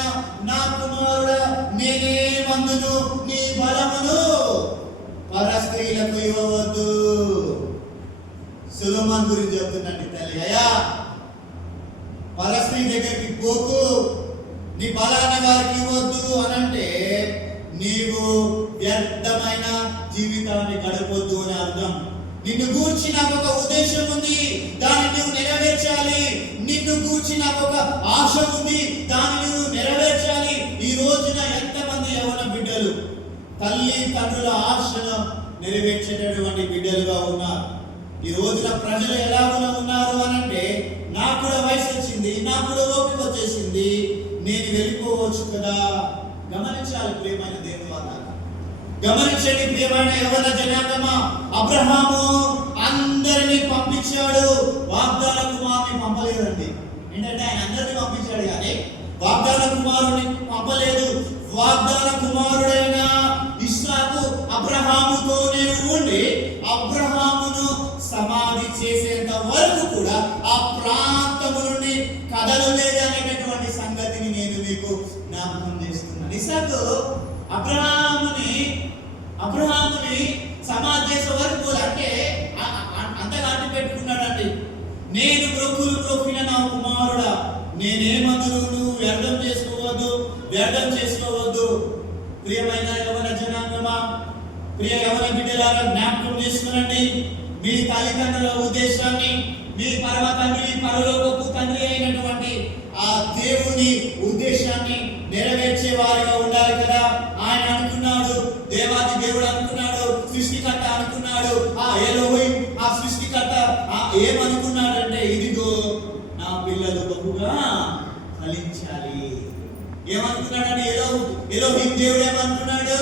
నా కుమారుడా నేనే మందును, నీ బలమును పరస్త్రీలకు ఇవ్వవద్దు. సొలొమోను గురించి చెప్తుందండి తల్లి, అయ్యా పరస్త్రీ దగ్గరికి పోకు, నీ బలాన్ని వారికి ఇవ్వద్దు అనంటే నీవు వ్యర్థమైన జీవితాన్ని గడపొద్దు అని అర్థం. నిన్ను గూర్చి నాకు ఒక ఉద్దేశం ఉంది, దాన్ని నువ్వు నెరవేర్చాలి. నిన్ను గూర్చి నాకు ఒక ఆశ ఉంది, దాన్ని నువ్వు నెరవేర్చాలి. ఈ రోజున ఎంతమంది యవన బిడ్డలు తల్లి తండ్రుల ఆశను నెరవేర్చేటటువంటి బిడ్డలుగా ఉన్నారు. ఈ రోజున ప్రజలు ఎలా ఉన్నారు అనంటే, నాకు కూడా వయసు వచ్చింది, నాకు కూడా ఓపిక వచ్చేసింది, నేను వెళ్ళిపోవచ్చు కదా. గమనించాలి ప్రియమైన దేవుని వాళ్ళ, గమనించండి ప్రియమైన యవన జనాంగమా. అబ్రహాము అందరినీ పంపించాడు, వాగ్దాన కుమారుని పంపలేదండి. ఏంటంటే ఆయన అందరినీ పంపించాడు కానీ వాగ్దాన కుమారుని పంపలేదు. వాగ్దాన కుమారుడైన ఇస్సాకు అబ్రహాముతోనే ఉండి అబ్రహామును సమాధి చేసేంత వరకు కూడా ఆ ప్రాంతము నుండి కదలలేదు అనేటటువంటి సంగతిని నేను మీకు జ్ఞాపకం చేస్తున్నాను. ఇస్సాకు అబ్రహాముని సమాధి చేసే వరకు అంటే అంతగా అంటి పెట్టుకున్నాడండి. నేను మ్రొక్కిన నా కుమారుడా నేనేమందును, నువ్వు వ్యర్థం చేసుకోవద్దు. ప్రియమైన యవన జనాంగమా, ప్రియ యవన బిడ్డలారా, జ్ఞాపకం చేసుకునండి మీ తల్లిదండ్రుల ఉద్దేశాన్ని. మీ పరమ తండ్రి, పరలోకపు తండ్రి అయినటువంటి ఆ దేవుని ఉద్దేశాన్ని నెరవేర్చే వారిగా ఉండాలి కదా. ఆయన అనుకున్నాడు, దేవాది దేవుడు అనుకున్నాడు, సృష్టికర్త అనుకున్నాడు, ఆ ఎలోహిం ఆ సృష్టికర్త ఏమనుకున్నాడంటే, ఇదిగో నా పిల్లలు బహుగా ఫలించాలి. ఏమనుకున్నాడంటే ఎలోహిం దేవుడు ఏమనుకున్నాడు?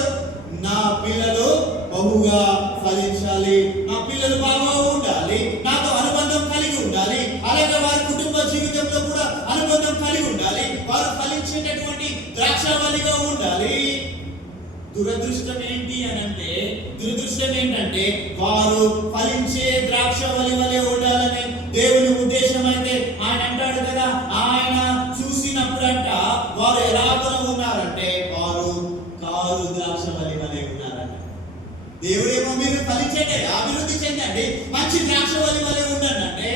నా పిల్లలు బహుగా ఫలించాలి, నా పిల్లలు బాగా ఉండాలి, నాతో అనుబంధం కలిగి ఉండాలి, అలాగే వారి కుటుంబ జీవితంలో కూడా అనుబంధం కలిగి ఉండాలి, వారు ఫలించేటటువంటి ద్రాక్షావళిగా ఉండాలి. దురదృష్టం ఏంటి అని అంటే, దురదృష్టం విషయం ఏంటంటే వారు ఫలించే ద్రాక్షవల్లి వలె ఉండాలని దేవుని ఉద్దేశం. అయితే ఆయన అంటాడు కదా, ఆయన చూసినప్పుడంట వారు ఎలాగో ఉన్నారంటే వారు కారు ద్రాక్షవల్లి వలె ఉన్నారంట. దేవుడేమో మీరు ఫలించండి, అభివృద్ధి చెందండి, మంచి ద్రాక్షవల్లి వలె ఉండండి అంటే,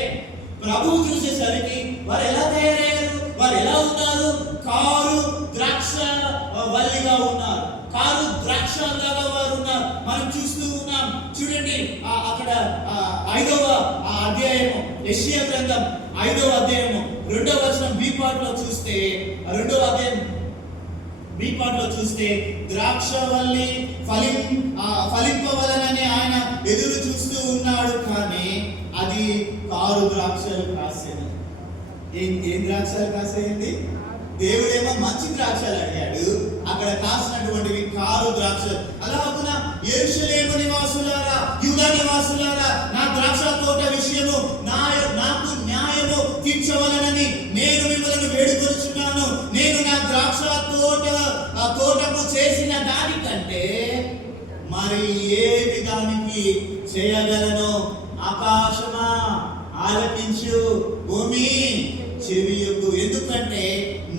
ప్రభువు చూసేసరికి వారు ఎలా తయారయ్యారు, వారు ఎలా ఉన్నారు? కారు ద్రాక్ష వల్లిగా ఉన్నారు, కారు ద్రాక్ష లాగా వారు ఉన్నారు. మనం చూస్తూ ఉన్నాం. చూడండి అక్కడ 5వ అధ్యాయము, యెషయా గ్రంథం 5వ అధ్యాయము 2వ వచనం బి పార్ట్ లో చూస్తే, 2వ అధ్యాయం బి పార్ట్ లో చూస్తే ద్రాక్షవల్లి ఫలింపవలనని ఆయన ఎదురు చూస్తూ ఉన్నాడు, కానీ అది కారు ద్రాక్షలు కాసేది. ఏం ద్రాక్షలు కాసేయండి? దేవుడేమో మంచి ద్రాక్షలు అడిగాడు, అక్కడ కాసినటువంటివి కారు ద్రాక్షలు. అలాగున యెరూషలేము నివాసులారా, యూదా నివాసులారా, నా ద్రాక్ష తోట విషయము నాకు న్యాయము తీర్చవలనని నేను మిమ్మల్ని వేడుకొనుచున్నాను. నేను నా ద్రాక్ష తోటకు చేసిన దానికంటే మరి ఏ విధానికి చేయగలను? ఆకాశమా ఆలకించు, భూమి చెవియొగ్గు. ఎందుకంటే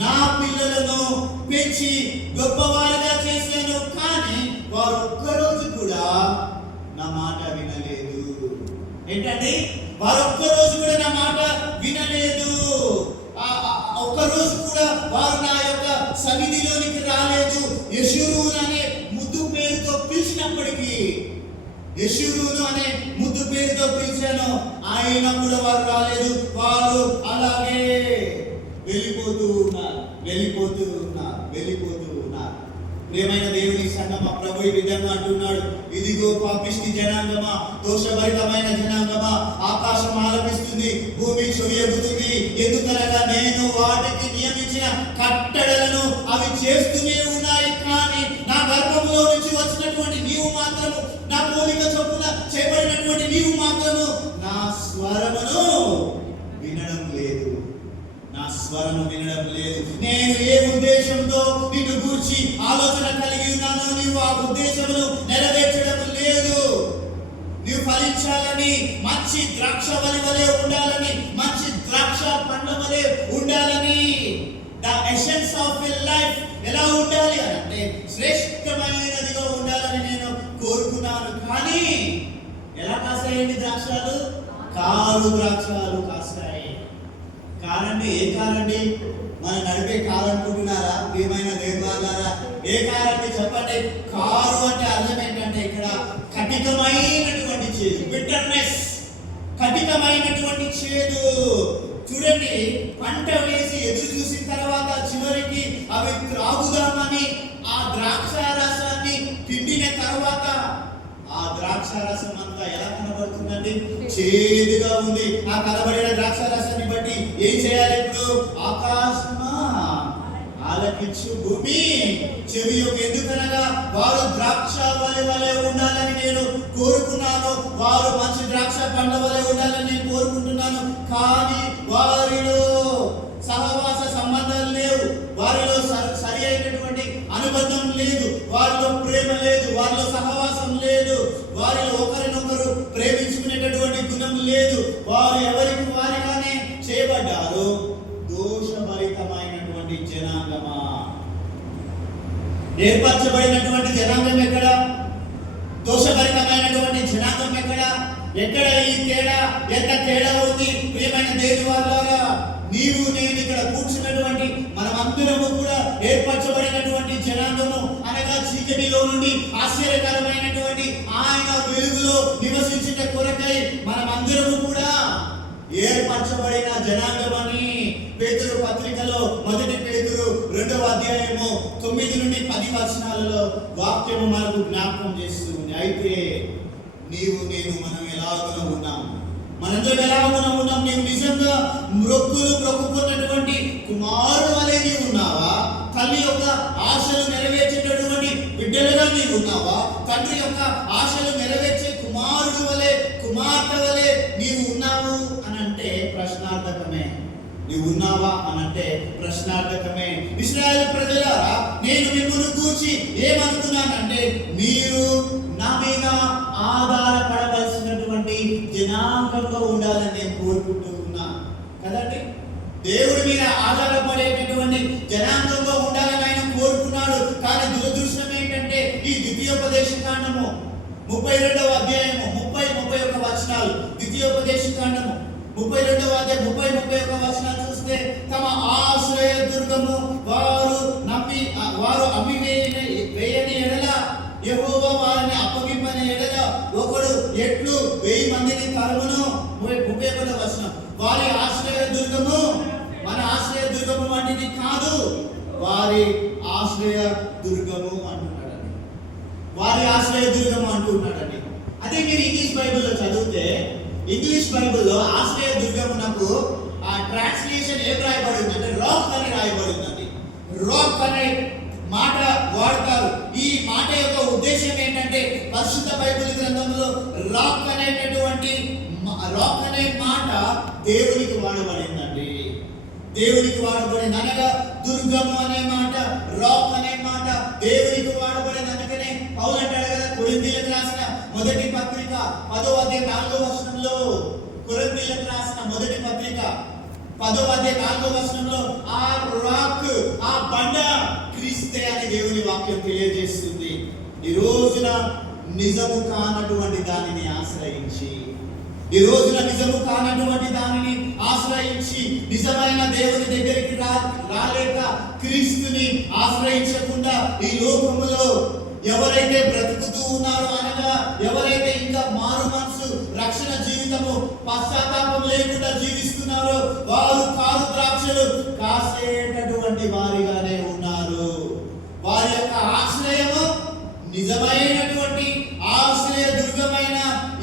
నా పిల్లలను పెంచి గొప్పవారుగా చేశాను, కానీ వారు ఒక్కరోజు కూడా నా మాట వినలేదు. ఏంటండి? వారు ఒక్కరోజు కూడా నా మాట వినలేదు. ఒక్కరోజు కూడా వారు నా యొక్క సన్నిధిలోనికి రాలేదు. యెషూరూను అనే ముద్దు పేరుతో పిలిచినప్పటికీ, యెషూరూను అనే ముద్దు పేరుతో పిలిచాను, ఆయన కూడా వారు రాలేదు. వారు అలాగే వెళ్ళిపోతూ ఉన్నారు. ప్రియమైన దేవుని సంగమా, ప్రభు ఈ విధంగా అంటున్నాడు, ఇదిగో పాపిష్టి జనాంగమా, దోషభరితమైన జనాంగమా, ఆకాశం ఆలపిస్తుంది, భూమి చెవియొగ్గుతుంది. ఎందుకనగా నేను వాటికి నియమించిన కట్టడలను అవి చేస్తూనే ఉన్నాయి, కానీ నా గర్భంలో నుంచి వచ్చినటువంటి నీవు మాత్రము, నా పోలిక చొప్పున చేయబడినటువంటి నీవు మాత్రము నా స్వరమును వినడం లేదు. నేను ఏ ఉద్దేశంతో నిన్ను గూర్చి ఆలోచన కలిగి ఉన్నానో నీవు ఆ ఉద్దేశమును నెరవేర్చడం లేదు. నీవు ఫలించాలని, మంచి ద్రాక్షవల్లి వలె ఉండాలని, మంచి ద్రాక్ష పండ్ల వలె ఉండాలని, the essence of a life ఎలా ఉండాలి అంటే శ్రేష్టమైనదిగా ఉండాలని నేను కోరుకున్నాను. కానీ ఎలా కాసాయండి ద్రాక్షలు? కారు ద్రాక్షలు కాసాయి. కారండి. ఏ కారండి? మనం నడిపే కారు అనుకుంటున్నారా? ప్రియమైన దేవులారా, ఏ కారండి చెప్పండి? కారు అంటే అర్థం ఏంటంటే ఇక్కడ కఠినమైనటువంటి చేదు, బిట్టర్నెస్, కఠినమైనటువంటి చేదు. చూడండి, పంట వేసి ఎదురు చూసిన తర్వాత చివరికి అవి త్రాగుదామని ఆ ద్రాక్ష రసాన్ని పిండిన తర్వాత ఆ ద్రాక్ష రసం అంతా ఎలా కనబడుతుందండి? చేదుగా ఉంది. ఆ కనబడిన ద్రాక్ష రసాన్ని బట్టి ఏం చేయాలి ఇప్పుడు? ఆకాశమా ఆలకించు, భూమి చెవియొగ్గు. ఎందుకనగా వారు ద్రాక్ష వలె ఉండాలని నేను కోరుకున్నాను, వారు మంచి ద్రాక్ష పండ్ల వలె ఉండాలని నేను కోరుకుంటున్నాను, కానీ వారిలో సహవాస సంబంధాలు లేవు, వారిలో సరి అయినటువంటి అనుబంధం లేదు, వారిలో ప్రేమ లేదు, వారిలో సహవాసం లేదు, వారిలో ఒకరినొకరు ప్రేమించుకునేటటువంటి గుణం లేదు. వారు ఎవరికి వారిగానే చేయబడ్డారు. దోషభరితమైనటువంటి జనాంగమా, ఏర్పరచబడినటువంటి జనాంగం ఎక్కడ? దోషభరితమైనటువంటి జనాంగం ఎక్కడ? ఎక్కడ ఈ తేడా? ఎంత తేడా ఉంది? ప్రియమైన దేవుని వారలారా, నీవు నేను ఇక్కడ కూర్చున్నటువంటి మనమందరము కూడా ఏర్పరచబడినటువంటి జనాంగము, అనగా చీకటిలో నుండి ఆశ్చర్యకరమైనటువంటి ఆయన వెలుగులో నివసించిన కొరకై మనమందరము కూడా ఏర్పరచబడిన జనాంగమని పేతురు పత్రికలో 1 పేతురు 2వ అధ్యాయము 9 నుండి 10 వచనాలలో వాక్యము మనకు జ్ఞాపకం చేస్తుంది. అయితే నీవు నేను మనం ఎలాగున ఉన్నాం, మనందరం ఎలాగున ఉన్నాం? నీవు నిజంగా మొక్కుకున్నటువంటి కుమారుడు వలె నీవు ఉన్నావా? తల్లి యొక్క ఆశలు నెరవేర్చేటటువంటి బిడ్డలుగా నీవు ఉన్నావా? తండ్రి యొక్క ఆశలు నెరవేర్చే కుమారుడు వలె, కుమార్తె వలె నీవు ఉన్నావు అనంటే ప్రశ్నార్థకమే. నీవు ఉన్నావా అనంటే ప్రశ్నార్థకమే. ఇశ్రాయేలు ప్రజలారా, నేను మిమ్మల్ని గూర్చి ఏమనుకున్నానంటే, మీరు నా మీద నమ్మకంగా ఉండాలని నేను కోరుకుంటూ ఉన్నా కదండి. దేవుడి మీద ఆధారపడేటటువంటి జనాంగంగా ఉండాలని ఆయన కోరుకున్నాడు. కానీ దురదృష్టం ఏంటంటే ఈ ద్వితీయోపదేశ కాండము 32వ అధ్యాయము 30-31 వచనాలు, ద్వితీయోపదేశ కాండము 32వ అధ్యాయం 30-31 వచనాలు చూస్తే, తమ ఆశ్రయ దుర్గము వారు అమ్మి వేయని ఎడల, యెహోవా వారిని అప్పగింపని ఎడల, ఒకడు ఎట్లు 1000 మందిని తరుమును. 31వ వచనం, వారి ఆశ్రయ దుర్గము మన ఆశ్రయ దుర్గము వంటిది కాదు, వారి ఆశ్రయ దుర్గము అంటున్నాడండి. వారి ఆశ్రయ దుర్గము అంటున్నాడండి. అదే మీరు ఇంగ్లీష్ బైబిల్లో చదివితే, ఇంగ్లీష్ బైబిల్లో ఆశ్రయ దుర్గమునకు ఆ ట్రాన్స్లేషన్ ఏం రాయబడింది అంటే రాక్ అని రాయబడిందండి. రాక్ అనే మాట వాడతారు. ఈ మాట యొక్క ఉద్దేశం ఏంటంటే, పరిశుద్ధ బైబిల్ గ్రంథంలో రాక్ అనే మాట దేవునికి వాడబడిందండి. దేవునికి వాడబడింది అనగా దుర్గము అనే మాట, రాక్ అనే మాట దేవునికి వాడబడింది. అందుకనే పౌలు అంటాడు కదా, కొరింథీయులకు రాసిన మొదటి పత్రిక 10వ అధ్యాయం 4వ వచనంలో, కొరింథీయులకు రాసిన మొదటి పత్రిక 10వ అధ్యాయం 4వ వచనంలో, ఆ రాక్, ఆ బండ క్రీస్తే అని దేవుని వాక్యం తెలియజేస్తుంది. ఈ రోజున నిజము కానటువంటి దానిని ఆశ్రయించి, ఈ రోజున నిజము కానటువంటి దానిని ఆశ్రయించి నిజమైన దేవుని దగ్గరికి రాలేక, క్రీస్తుని ఆశ్రయించకుండా ఈ లోకములో ఎవరైతే బ్రతుకుతూ ఉన్నారో, అనగా ఎవరైతే ఇంకా మారు మనసు, రక్షణ జీవితము, పశ్చాత్తాపం లేకుండా జీవిస్తున్నారో, వారు కారు ద్రాక్షలు కాసేటటువంటి వారిగానే ఉన్నారు. వారి యొక్క ఆశ్రయము నిజమైనటువంటి ఆశ్రయ దుర్గమైన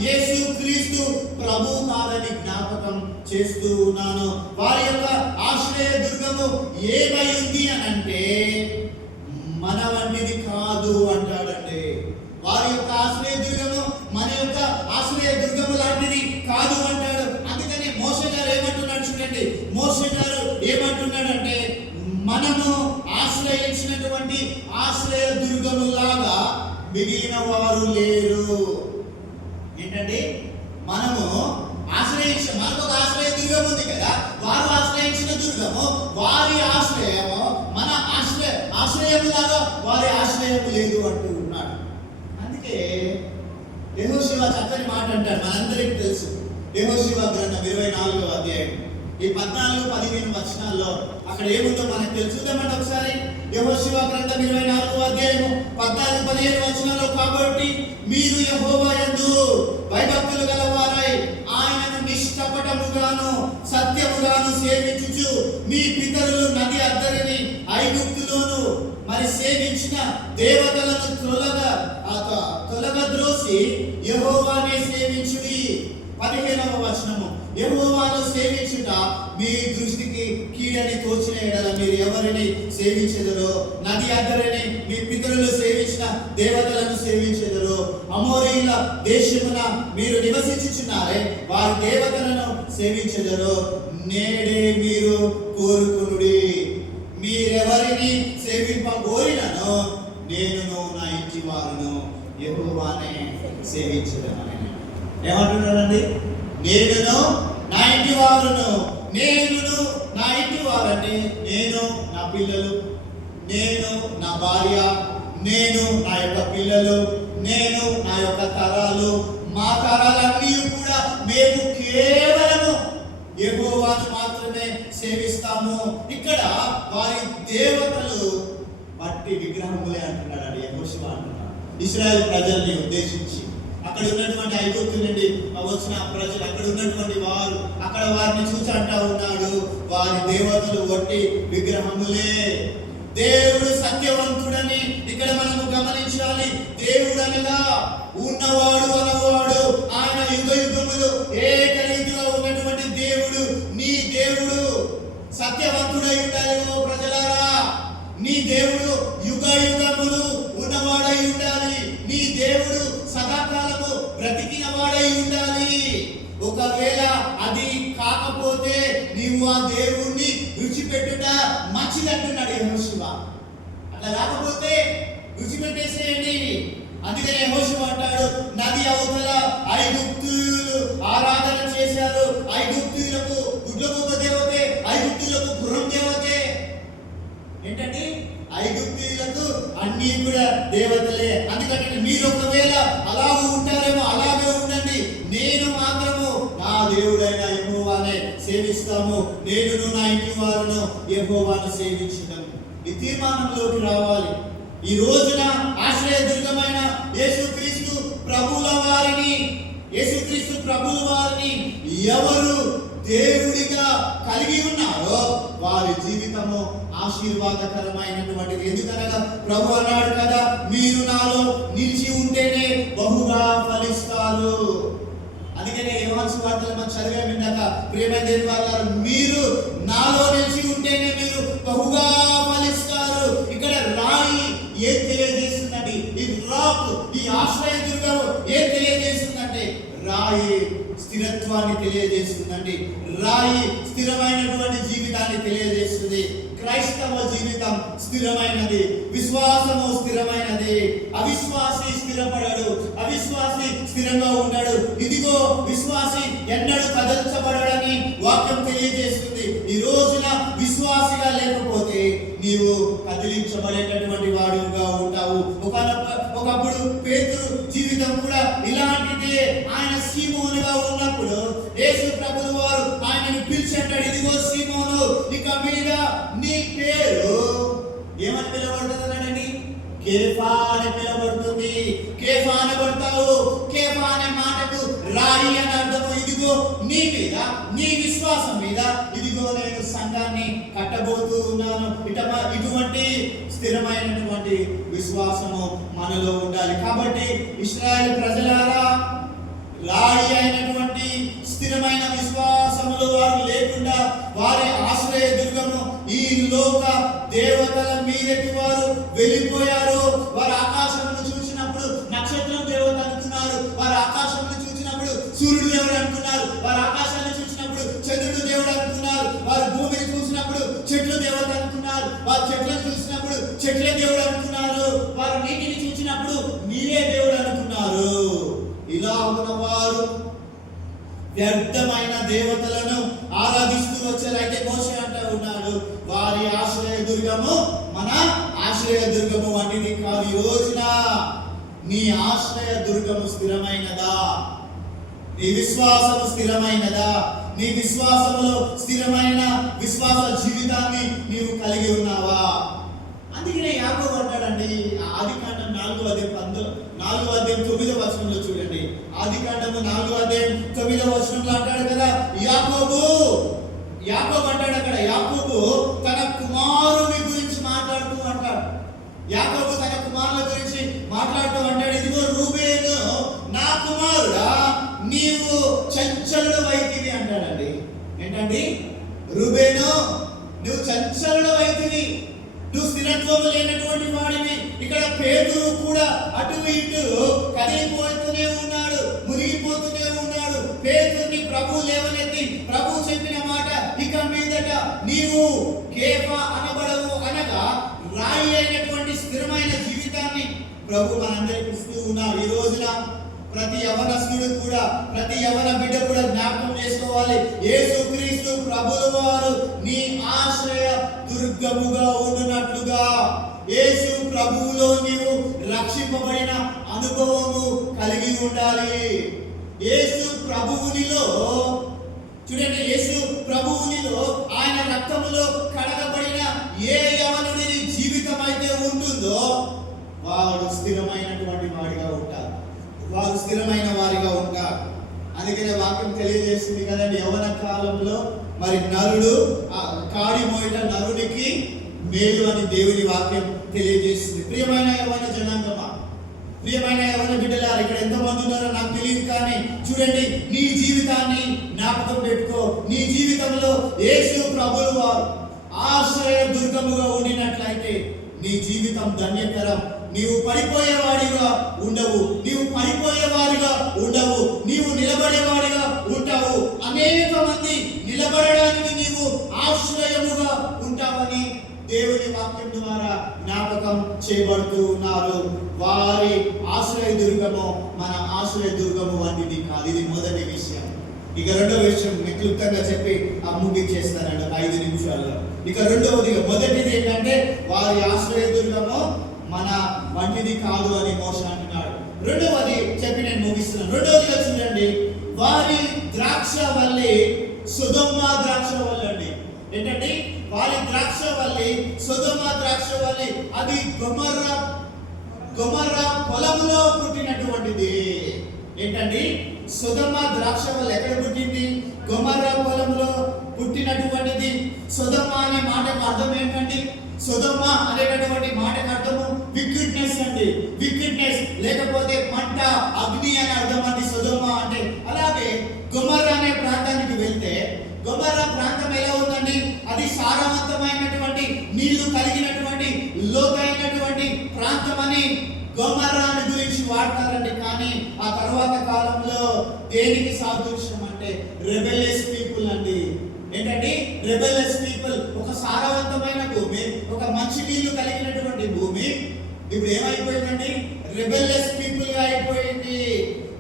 యేసు క్రీస్తు ప్రభు కాదని జ్ఞాపకం చేస్తూ ఉన్నాను. వారి యొక్క ఆశ్రయ దుర్గము ఏమై ఉంది అని అంటే, మన వంటిది కాదు అంటాడండి. వారి యొక్క ఆశ్రయ దుర్గము మన యొక్క ఆశ్రయ దుర్గము లాంటిది కాదు అంటాడు. అందుకని మోషే గారు ఏమంటున్నాడు చూడండి. మోషే గారు ఏమంటున్నాడంటే, మనము ఆశ్రయించినటువంటి ఆశ్రయ దుర్గములాగా మిగిలిన వారు లేరు. ఏంటంటే, మనకు ఒక ఆశ్రయ దుర్గం ఉంది కదా, వారు ఆశ్రయించిన దుర్గము, వారి ఆశ్రయము మన ఆశ్రయములాగా వారి ఆశ్రయము లేదు అంటూ ఉన్నాడు. అందుకే యెహోషువ చక్కని మాట అంటాడు, మనందరికీ తెలుసు. యెహోషువ గ్రంథం 24వ అధ్యాయం ఈ 14-15 వచనాల్లో అక్కడ ఏముందో మనకు తెలుసుదామంటే ఒకసారి. యెహోషువ గ్రంథం 24వ అధ్యాయము 14-15 వచనాల్లో, కాబట్టి మీరు యెహోవా యందు భయభక్తులు గలవారై ఆయనను నిష్కపటముగాను సత్యముగాను సేవించుచు, మీ పితరులు నది అద్దరిని ఐగుప్తులోను మరి సేవించిన దేవతలను తొలగద్రోసి యెహోవానే సేవించుడి. 15వ వచనము, యెహోవాను సేవించుట మీ దృష్టికి కీడని తోచిన ఎడల మీరు ఎవరిని సేవించెదరో, నది అద్దరిని మీ పితరులు సేవించిన దేవతలను సేవించెదరో, అమోరీయుల దేశమున మీరు నివసించుచున్నారే వారి దేవతలను సేవించెదరో, నేడే మీరు కోరుకొనుడి. మీరెవరిని సేవింపగోరినను నేనును నా ఇంటి వారును యెహోవానే సేవించెదను. ఏమంటున్నాడండి? నేనును నా ఇంటి వారును, నేనును నా ఇంటి వారంటే నేను, నా పిల్లలు, నేను నా భార్య, నేను నా యొక్క పిల్లలు, నేను నా యొక్క తరాలు, మా తరాలన్నీ కూడా మేము కేవలము యెహోవాను మాత్రమే సేవిస్తాము. ఇక్కడ వారి దేవతలు మట్టి విగ్రహములే అంటున్నాడు యెహోషువ అంటున్నాడు ఇశ్రాయేల్ ప్రజల్ని ఉద్దేశించి. అక్కడ ఉన్నటువంటి ఐగుప్తు నుండి వచ్చిన ప్రజలు, అక్కడ ఉన్నటువంటి వారు, అక్కడ వారిని చూసి అంటా ఉన్నాడు, వారి దేవతలు వట్టి విగ్రహములే. దేవుడు సత్యవంతుడని ఇక్కడ మనము గమనించాలి. దేవుడు అనగా ఉన్నవాడు అనవాడు, ఆయన యుగ యుగములు ఏకరీతిగా ఉన్నటువంటి దేవుడు. నీ దేవుడు సత్యవంతుడై ఉండాలి ఓ ప్రజలారా. నీ దేవుడు యుగ యుగములు ఉన్నవాడై ఉండాలి. నీ దేవుడు సదాకాలము బ్రతికిన వాడై ఉండాలి. ఒకవేళ అది కాకపోతే నీవు ఆ దేవుణ్ణి విడిచిపెట్టుట మంచిదంటున్నాడు యెహోషువ. అట్లా కాకపోతే విడిచిపెట్టేసేయండి. అందుకని యెహోషువ అంటాడు, నది అవతల ఐగుప్తీయులు ఆరాధన చేసి దేవుడైన యెహోవానే సేవిస్తాము, నేనును నా ఇంటి వారును యెహోవాను సేవించుదాం. ఈ తీర్మానంలోకి రావాలి. ఈ రోజున ఆశ్రయదుర్గమైన యేసుక్రీస్తు ప్రభుల వారిని ఎవరు దేవుడిగా కలిగి ఉన్నారో వారి జీవితము ఆశీర్వాదకరమైనటువంటిది. ఎందుకనగా ప్రభు అన్నాడు కదా, మీరు నాలో నిలిచి ఉంటేనే బహుగా ఫలిస్తారు. అందుకనే యోహాను సువార్తలో మనం చదివే విన్నాక, ప్రియమైన దేవుని వారలారా, మీరు నాలో నిలిచి ఉంటేనే మీరు బహుగా ఫలిస్తారు. ఇక్కడ రాయి ఏం తెలియజేస్తుందండి? ఈ రాక్, ఈ ఆశ్రయదుర్గము ఏం తెలియజేస్తుందంటే, రాయి స్థిరత్వాన్ని తెలియజేస్తుందండి. రాయి స్థిరమైనటువంటి జీవితాన్ని తెలియజేస్తుంది. క్రైస్తవ జీవితం స్థిరమైనది, విశ్వాసము స్థిరమైనది. అవిశ్వాసి స్థిరపడడు, అవిశ్వాసి స్థిరంగా ఉండడు. ఇదిగో విశ్వాసి ఎన్నడూ కదల్చబడడని వాక్యం తెలియజేస్తుంది. ఈ రోజున విశ్వాసిగా లేకపోతే నీవు కదిలించబడేటటువంటి వాడుగా ఉంటావు. ఒకప్పుడు పేతురు జీవితం కూడా ఇలాంటిదే. ఆయన సీమోనుగా ఉన్నప్పుడు యేసు ప్రభువు వారు ఆయనను పిలిచి అంటాడు, ఇదిగో సీమోను, ఇక మీద నీ పేరు ఏమని పిలవబడుతుంది అన్నాడండి? కేఫా అని పిలవబడుతుంది. కేఫా అనబడతావు. కేఫా అనే మాటకు రాయి అని అర్థము. ఇదిగో నీ మీద, నీ విశ్వాసం మీద ఇదిగో నేను సంఘాన్ని కట్టబోతూ ఉన్నాను. ఇటువంటి స్థిరమైనటువంటి విశ్వాసము మనలో ఉండాలి. కాబట్టి ఇశ్రాయేలు ప్రజలారా, రాయి అయినటువంటి స్థిరమైన విశ్వాసములో వారు లేకుండా వారి ఆశ్రయదుర్గము ఈ లోక దేవతల మీదకి వారు వెళ్ళిపోయారు. వారు ఆకాశమును చూసినప్పుడు నక్షత్రం దేవత అనుకున్నారు. వారు ఆకాశమును చూసినప్పుడు సూర్యుడు దేవుడు అనుకున్నారు. వారు ఆకాశాన్ని చూసినప్పుడు చంద్రుడు దేవుడు అనుకున్నారు. వారు భూమిని చూసినప్పుడు చెట్లు దేవత అనుకున్నారు. వారు చెట్లను చూసినప్పుడు చెట్ల దేవుడు అనుకున్నారు. వారు నీటిని చూసినప్పుడు నీరే దేవుడు అనుకున్నారు. ఇలా ఉన్నవారు వ్యర్థమైన దేవతలను ఆరాధిస్తూ వచ్చారు. అయితే మోషే అంటూ ఉన్నాడు, వారి ఆశ్రయదుర్గము మన ఆశ్రయదుర్గము వంటిది కాదు. ఈ రోజున నీ ఆశ్రయదుర్గము స్థిరమైనదా? నీ విశ్వాసము స్థిరమైనదా? నీ విశ్వాసములో స్థిరమైన విశ్వాస జీవితాన్ని నీవు కలిగి ఉన్నావా? అందుకనే యాకోబు అంటాడండి, ఆదికాండం 4:9 చూడండి. ఆదికాండము 4:9 అంటాడు కదా, యాకోబు అంటాడు అక్కడ. యాకోబు తన కుమారుని గురించి మాట్లాడుతూ అంటాడు. యాకోబు తన కుమారుల గురించి మాట్లాడుతూ అంటాడు, ఇదిగో రూబేను నా కుమారుడా, నీవు చంచలుడు వైతివి అంటాడండి. ఏంటండి? రూబేను, నువ్వు చంచలుడు వైతివి, నువ్వు స్థిరత్వం లేనటువంటి వాడివి. ఇక్కడ పేతురు కూడా అటు ఇటు కదిలిపోతూనే ఉన్నాడు, మునిగిపోతూనే ఉన్నాడు. పేతుర్ని ప్రభు లేవనెత్తి ప్రభు చెప్పిన మాట, ఇక మీదట నీవు కేఫా అనబడవు, అనగా రాయి అయినటువంటి స్థిరమైన జీవితాన్ని ప్రభు మనందరికి ఇస్తూ ఉన్నారు. ఈ రోజున ప్రతి యవనస్తుడు కూడా, ప్రతి యవన బిడ్డ కూడా జ్ఞాపకం చేసుకోవాలి, యేసుక్రీస్తు ప్రభువు వారు నీ ఆశ్రయ దుర్గముగా ఉండునట్లుగా యేసు ప్రభువులో నీవు రక్షింపబడిన అనుభవము కలిగి ఉండాలి. యేసు ప్రభువునిలో చూడండి, యేసు ప్రభువునిలో ఆయన రక్తములో కడగబడిన ఏ యవనుడి జీవితం అయితే ఉంటుందో వాడు స్థిరమైనటువంటి వాడిగా ఉంటారు, వారు స్థిరమైన వారిగా ఉంటారు. అందుకనే వాక్యం తెలియజేస్తుంది కదండి, యవన కాలంలో మరి నరుడు కాడి మోయట నరునికి మేలు అని దేవుని వాక్యం తెలియజేస్తుంది. ప్రియమైన యవన జనాంగమా, ప్రియమైన యవన బిడ్డలారా, ఇక్కడ ఎంతమంది ఉన్నారో నాకు తెలియదు, కానీ చూడండి, నీ జీవితాన్ని జ్ఞాపకం పెట్టుకో. నీ జీవితంలో యేసు ప్రభువు వారు ఆశ్రయ దుర్గముగా ఉండినట్లయితే నీ జీవితం ధన్యకరం. నీవు పడిపోయేవాడిగా ఉండవు, నీవు పడిపోయేవాడిగా ఉండవు, నీవు నిలబడేవాడిగా ఉంటావు. అనేక మంది నిలబడడానికి నీవు ఆశ్రయముగా ఉంటావని దేవుని వాక్యం ద్వారా జ్ఞాపకం చేయబడుతూ ఉన్నారు. వారి ఆశ్రయ దుర్గము మన ఆశ్రయ దుర్గము వంటిది కాదు. ఇది మొదటి విషయం. ఇక రెండవ విషయం క్లుప్తంగా చెప్పి ముగించేస్తానండి 5 నిమిషాల్లో. ఇక రెండవది, మొదటిది ఏంటంటే వారి ఆశ్రయ దుర్గము మన వంటిది కాదు అని మోషే అంటున్నాడు. రెండవది చెప్పి నేను ముగిస్తున్నాను. రెండవదిగా చూడండి, వారి ద్రాక్షవల్లి సొదొమ ద్రాక్షవల్లి అండి. ఏంటండి? వారి ద్రాక్షవల్లి సొదొమ ద్రాక్షవల్లి అది గొమొర్రా పొలములో పుట్టినటువంటిది. ఏంటండి? సొదొమ ద్రాక్షవల్లి ఎక్కడ పుట్టింది? గొమొర్రా పొలంలో పుట్టినటువంటిది. సొదొమ అనే మాటకు అర్థం ఏంటండి? సొదొమ అనేటటువంటి మాటకు అర్థము విక్రిడ్నెస్ అండి. విక్రిడ్నెస్ లేకపోతే మంట, అగ్ని అని అర్థం అండి సొదొమ అంటే. అలాగే గొమొర్రా అనే ప్రాంతానికి వెళ్తే గొమొర్రా ప్రాంతం ఎలా ఉందండి? అది సారవంతమైనటువంటి నీళ్లు కలిగినటువంటి లోతైనటువంటి ప్రాంతం అని గొమొర్రాని గురించి వాడతారండి. కానీ ఆ తర్వాత కాలంలో దేనికి సాదృశ్యం అంటే రెబెలియస్ పీపుల్ అండి. ఏంటంటే రెబెలియస్ పీపుల్. ఒక సారవంతమైన భూమి, ఒక మంచి నీళ్లు కలిగినటువంటి భూమి ఇప్పుడు ఏమైపోయిందండి? రెబెలియస్ పీపుల్ గా అయిపోయింది.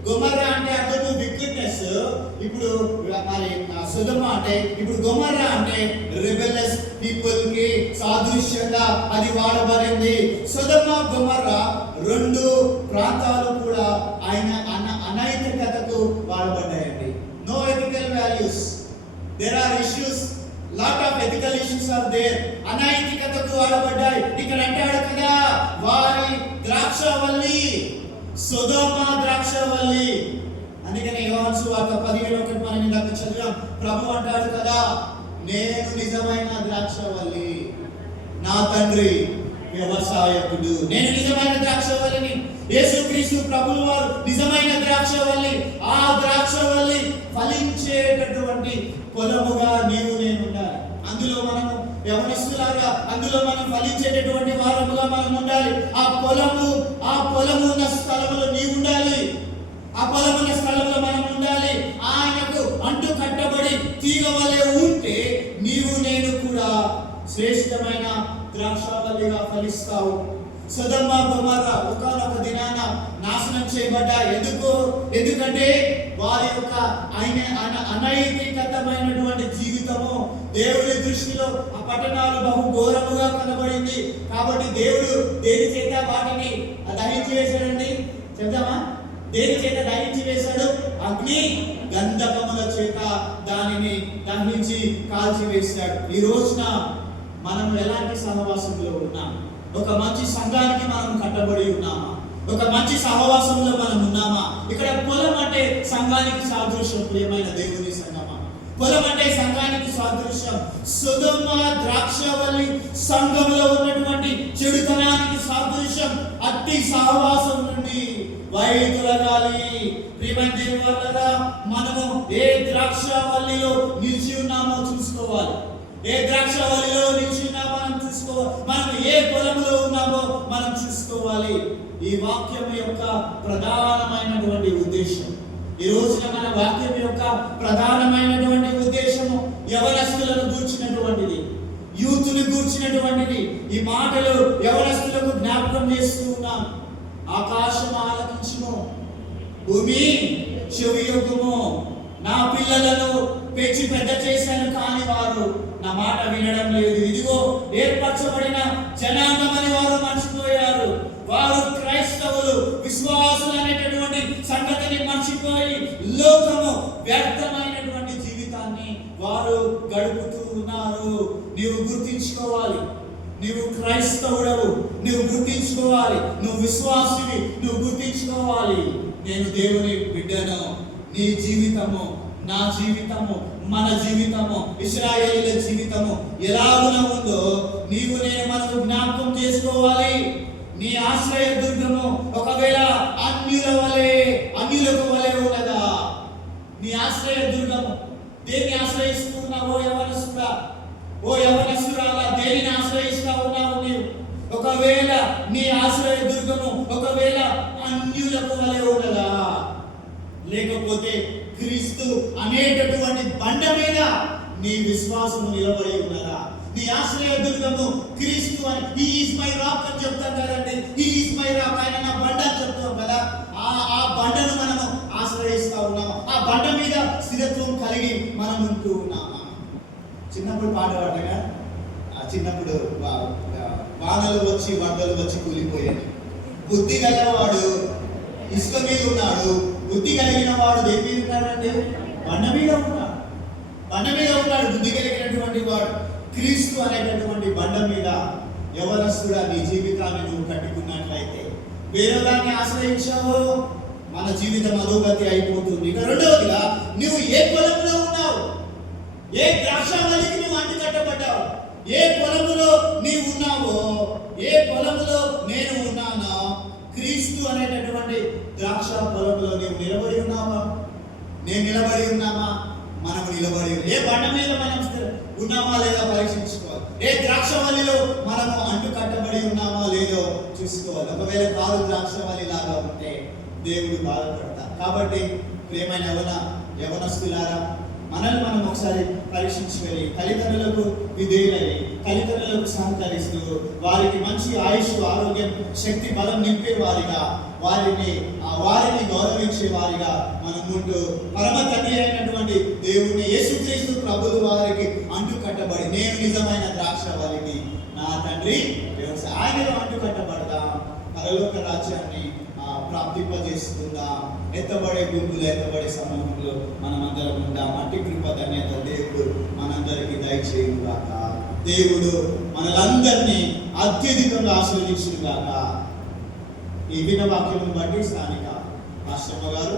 గొమొర్రా అంటే అర్థము విక్రిడ్నెస్. ఇప్పుడు మరి సొదొమ అంటే, ఇప్పుడు గొమొర్రా అంటే రెబెలియస్ పీపుల్ కి సాదృశ్యంగా అది వాడబడింది. సొదొమ గొమొర్రా రెండు ప్రాంతాలు కూడా ఆయన అనైతికతకు వాడబడ్డాయండి. No ethical values. There are issues, lot of ethical issues are there. అనైతికతకు వాడబడ్డాయి. ఇక్కడ అంటాడు కదా, వారి ద్రాక్షవల్లి సొదొమ ద్రాక్షవల్లి. అందుకనే యోహాను సువార్త 10:1 మనం ఇందాక చదివాం. ప్రభు అంటాడు కదా, నేను నిజమైన ద్రాక్షవల్లి, నా తండ్రి వ్యవసాయకుడు. నేను నిజమైన ద్రాక్షవల్లిని. యేసుక్రీస్తు ప్రభువు వారు నిజమైన ద్రాక్షవల్లి. ఆ ద్రాక్షవల్లి ఫలించేటటువంటి పొలముగా నీవు నేను ఉండాలి. అందులో మనము యవనస్తులాగా అందులో మనం ఫలించేటటువంటి వారముగా మనం ఉండాలి. ఆ పొలము ఉన్న స్థలములో నీవు ఉండాలి. ఆ పొలమున్న స్థలంలో మనం ఉండాలి. ఆయనకు అంటు కట్టబడి తీగ వలె ఉంటే నీవు నేను కూడా శ్రేష్టమైన ద్రాక్షవల్లిగా ఫలిస్తావు. సొదొమ గొమొర్రా ఒకానొక దినాన నాశనం చేయబడ్డాయి. ఎందుకంటే వారి యొక్క అనైతికతమైనటువంటి జీవితము దేవుని దృష్టిలో ఆ పట్టణాలు బహు ఘోరముగా కనబడింది. కాబట్టి దేవుడు దేని చేత వాటిని దహించి వేశాడండి? చెప్తామా? దేని చేత దహించి వేశాడు? అగ్ని గంధకముల చేత దానిని దహించి కాల్చి వేశాడు. ఈ రోజున మనం ఎలాంటి సహవాసంలో ఉన్నాం? ఒక మంచి సంఘానికి మనం కట్టబడి ఉన్నామా? ఒక మంచి సహవాసంలో మనం ఉన్నామా? ఇక్కడ పొలం అంటే సంఘానికి సాదృశ్యం. ప్రియమైన దేవుని సంఘమా, పొలం అంటే సంఘానికి సాదృశ్యం. సొదొమ ద్రాక్షవల్లి సంఘంలో ఉన్నటువంటి చెడుతనానికి సాదృశ్యం. అట్టి సహవాసం నుండి వైదొలగాలి. ప్రియమైన దేవుని వల్లరా మనము ఏ ద్రాక్షవల్లిలో నిలిచి ఉన్నామో చూసుకోవాలి. ఏ ద్రాక్షవల్లిలో నిలిచి ఉన్నామో మనం చూసుకోవాలి. మనం ఏ పొలంలో ఉన్నామో మనం చూసుకోవాలి. ఈ వాక్యం యొక్క ప్రధానమైనటువంటి ఉద్దేశం, ఈ రోజున మన వాక్యం యొక్క ప్రధానమైనటువంటి ఉద్దేశము యవనస్తులను గూర్చినటువంటిది, యూత్ని గూర్చినటువంటిది. ఈ మాటలు యవనస్తులకు జ్ఞాపకం చేస్తూ ఉన్నాం. ఆకాశం ఆలకించుము, భూమి చెవియొగ్గుము. నా పిల్లలను పెంచి పెద్ద చేశాను, కానీ వారు నా మాట వినడం లేదు. ఇదిగో ఏర్పరచబడిన జనాంగం అని వారు మర్చిపోయారు. వారు క్రైస్తవులు, విశ్వాసులు అనేటటువంటి సంగతిని మర్చిపోయి లోకము వ్యర్థమైనటువంటి జీవితాన్ని వారు గడుపుతూ ఉన్నారు. నీవు గుర్తించుకోవాలి, నీవు క్రైస్తవుడవు, నువ్వు గుర్తించుకోవాలి. నువ్వు విశ్వాసివి, నువ్వు గుర్తించుకోవాలి. నేను దేవుని బిడ్డను. నీ జీవితము, నా జీవితము, మన జీవితము, ఇశ్రాయేలీల జీవితము ఎలాగున ఉందో నీవు నేను మనకు జ్ఞాపకం చేసుకోవాలి. నీ ఆశ్రయ దుర్గము ఒకవేళ అన్యులకు వలె ఉన్నదా? నీ ఆశ్రయ దుర్గము దేన్ని ఆశ్రయిస్తున్నావో యవనస్తుడా, ఓ యవనస్తురాలా, దేనిని ఆశ్రయిస్తా ఉన్నావు నీవు? ఒకవేళ నీ ఆశ్రయ దుర్గము ఒకవేళ అన్యులకు వలె ఉన్నదా? లేకపోతే క్రీస్తు అనేటటువంటి బండ మీద నీ విశ్వాసము నిలబడి ఉన్నదా? నీ ఆశ్రయ దుర్గము క్రీస్తు అని, హి ఈజ్ మై రాక్ అని చెప్తాం కదండి. హి ఈజ్ మై రాక్, ఆయన నా బండ అని చెప్తాం కదా. ఆ బండను మనము ఆశ్రయిస్తా ఉన్నాము. ఆ బండ మీద స్థిరత్వం కలిగి మనం ఉంటూ ఉన్నామా? చిన్నప్పుడు పాట పాడగా, చిన్నప్పుడు వానలు వచ్చి వరదలు వచ్చి కూలిపోయాయి. బుద్ధి గలవాడు ఇసుక మీద ఉన్నాడు, బుద్ధి కలిగిన వాడు దేని మీద ఉన్నాడండి? బండ మీద ఉన్నాడు. బండ మీద ఉన్నాడు ముందుకెళ్ళినటువంటి వాడు. క్రీస్తు అనేటటువంటి బండ మీద యవనస్తుడా నీ జీవితాన్ని నువ్వు కట్టుకున్నట్లయితే, వేరే దాన్ని ఆశ్రయించావో మన జీవితం అధోగతి అయిపోతుంది. ఇక రెండవదిగా, నువ్వు ఏ పొలంలో ఉన్నావు, ఏ ద్రాక్షావళికి నువ్వు అంటుకట్టబడ్డావు, ఏ పొలంలో నీవు ఉన్నావో, ఏ పొలంలో నేను ఉన్నానో, క్రీస్తు అనేటటువంటి ద్రాక్ష పొలంలో నీవు నిలబడి ఉన్నావా? నేను నిలబడి ఉన్నామా? మనం నిలబడి ఏ బండ మీద మనం ఉన్నామా లేదా పరీక్షించుకోవాలి. ఏ ద్రాక్షవల్లిలో మనము అంటు కట్టబడి ఉన్నామా లేదో చూసుకోవాలి. ఒకవేళ కాదు ద్రాక్షవల్లి లాగా ఉంటే దేవుడు బాధపడతారు. కాబట్టి ప్రియమైన యవనస్తులారా, మనల్ని మనం ఒకసారి పరీక్షించుకొని తల్లిదండ్రులకు విధేయులై, తల్లిదండ్రులకు సహకరిస్తూ, వారికి మంచి ఆయుష్, ఆరోగ్యం, శక్తి, బలం నింపే వారిగా, వారిని గౌరవించే వారిగా మనం ఉంటూ, పరమ తండ్రి అయినటువంటి దేవుణ్ణి యేసుక్రీస్తు ప్రభువు వారికి అంటు కట్టబడి, నేను నిజమైన ద్రాక్షవల్లిని, నా తండ్రి ఆయనలో అంటు కట్టబడదాం, పరలోక రాజ్యాన్ని ప్రాప్తింపజేస్తుందాం. ఎత్తబడే గుంపులు, ఎత్తబడే సమూహంలో మనమందరం ఉందాం. అట్టి కృప ధన్యత దేవుడు మనందరికీ దయచేయుగాక. దేవుడు మనలందరినీ అత్యధికంగా ఆశీర్వదించుగాక. ఈ విన్న వాక్యమును బట్టి స్థానిక ఆశ్రమ గారు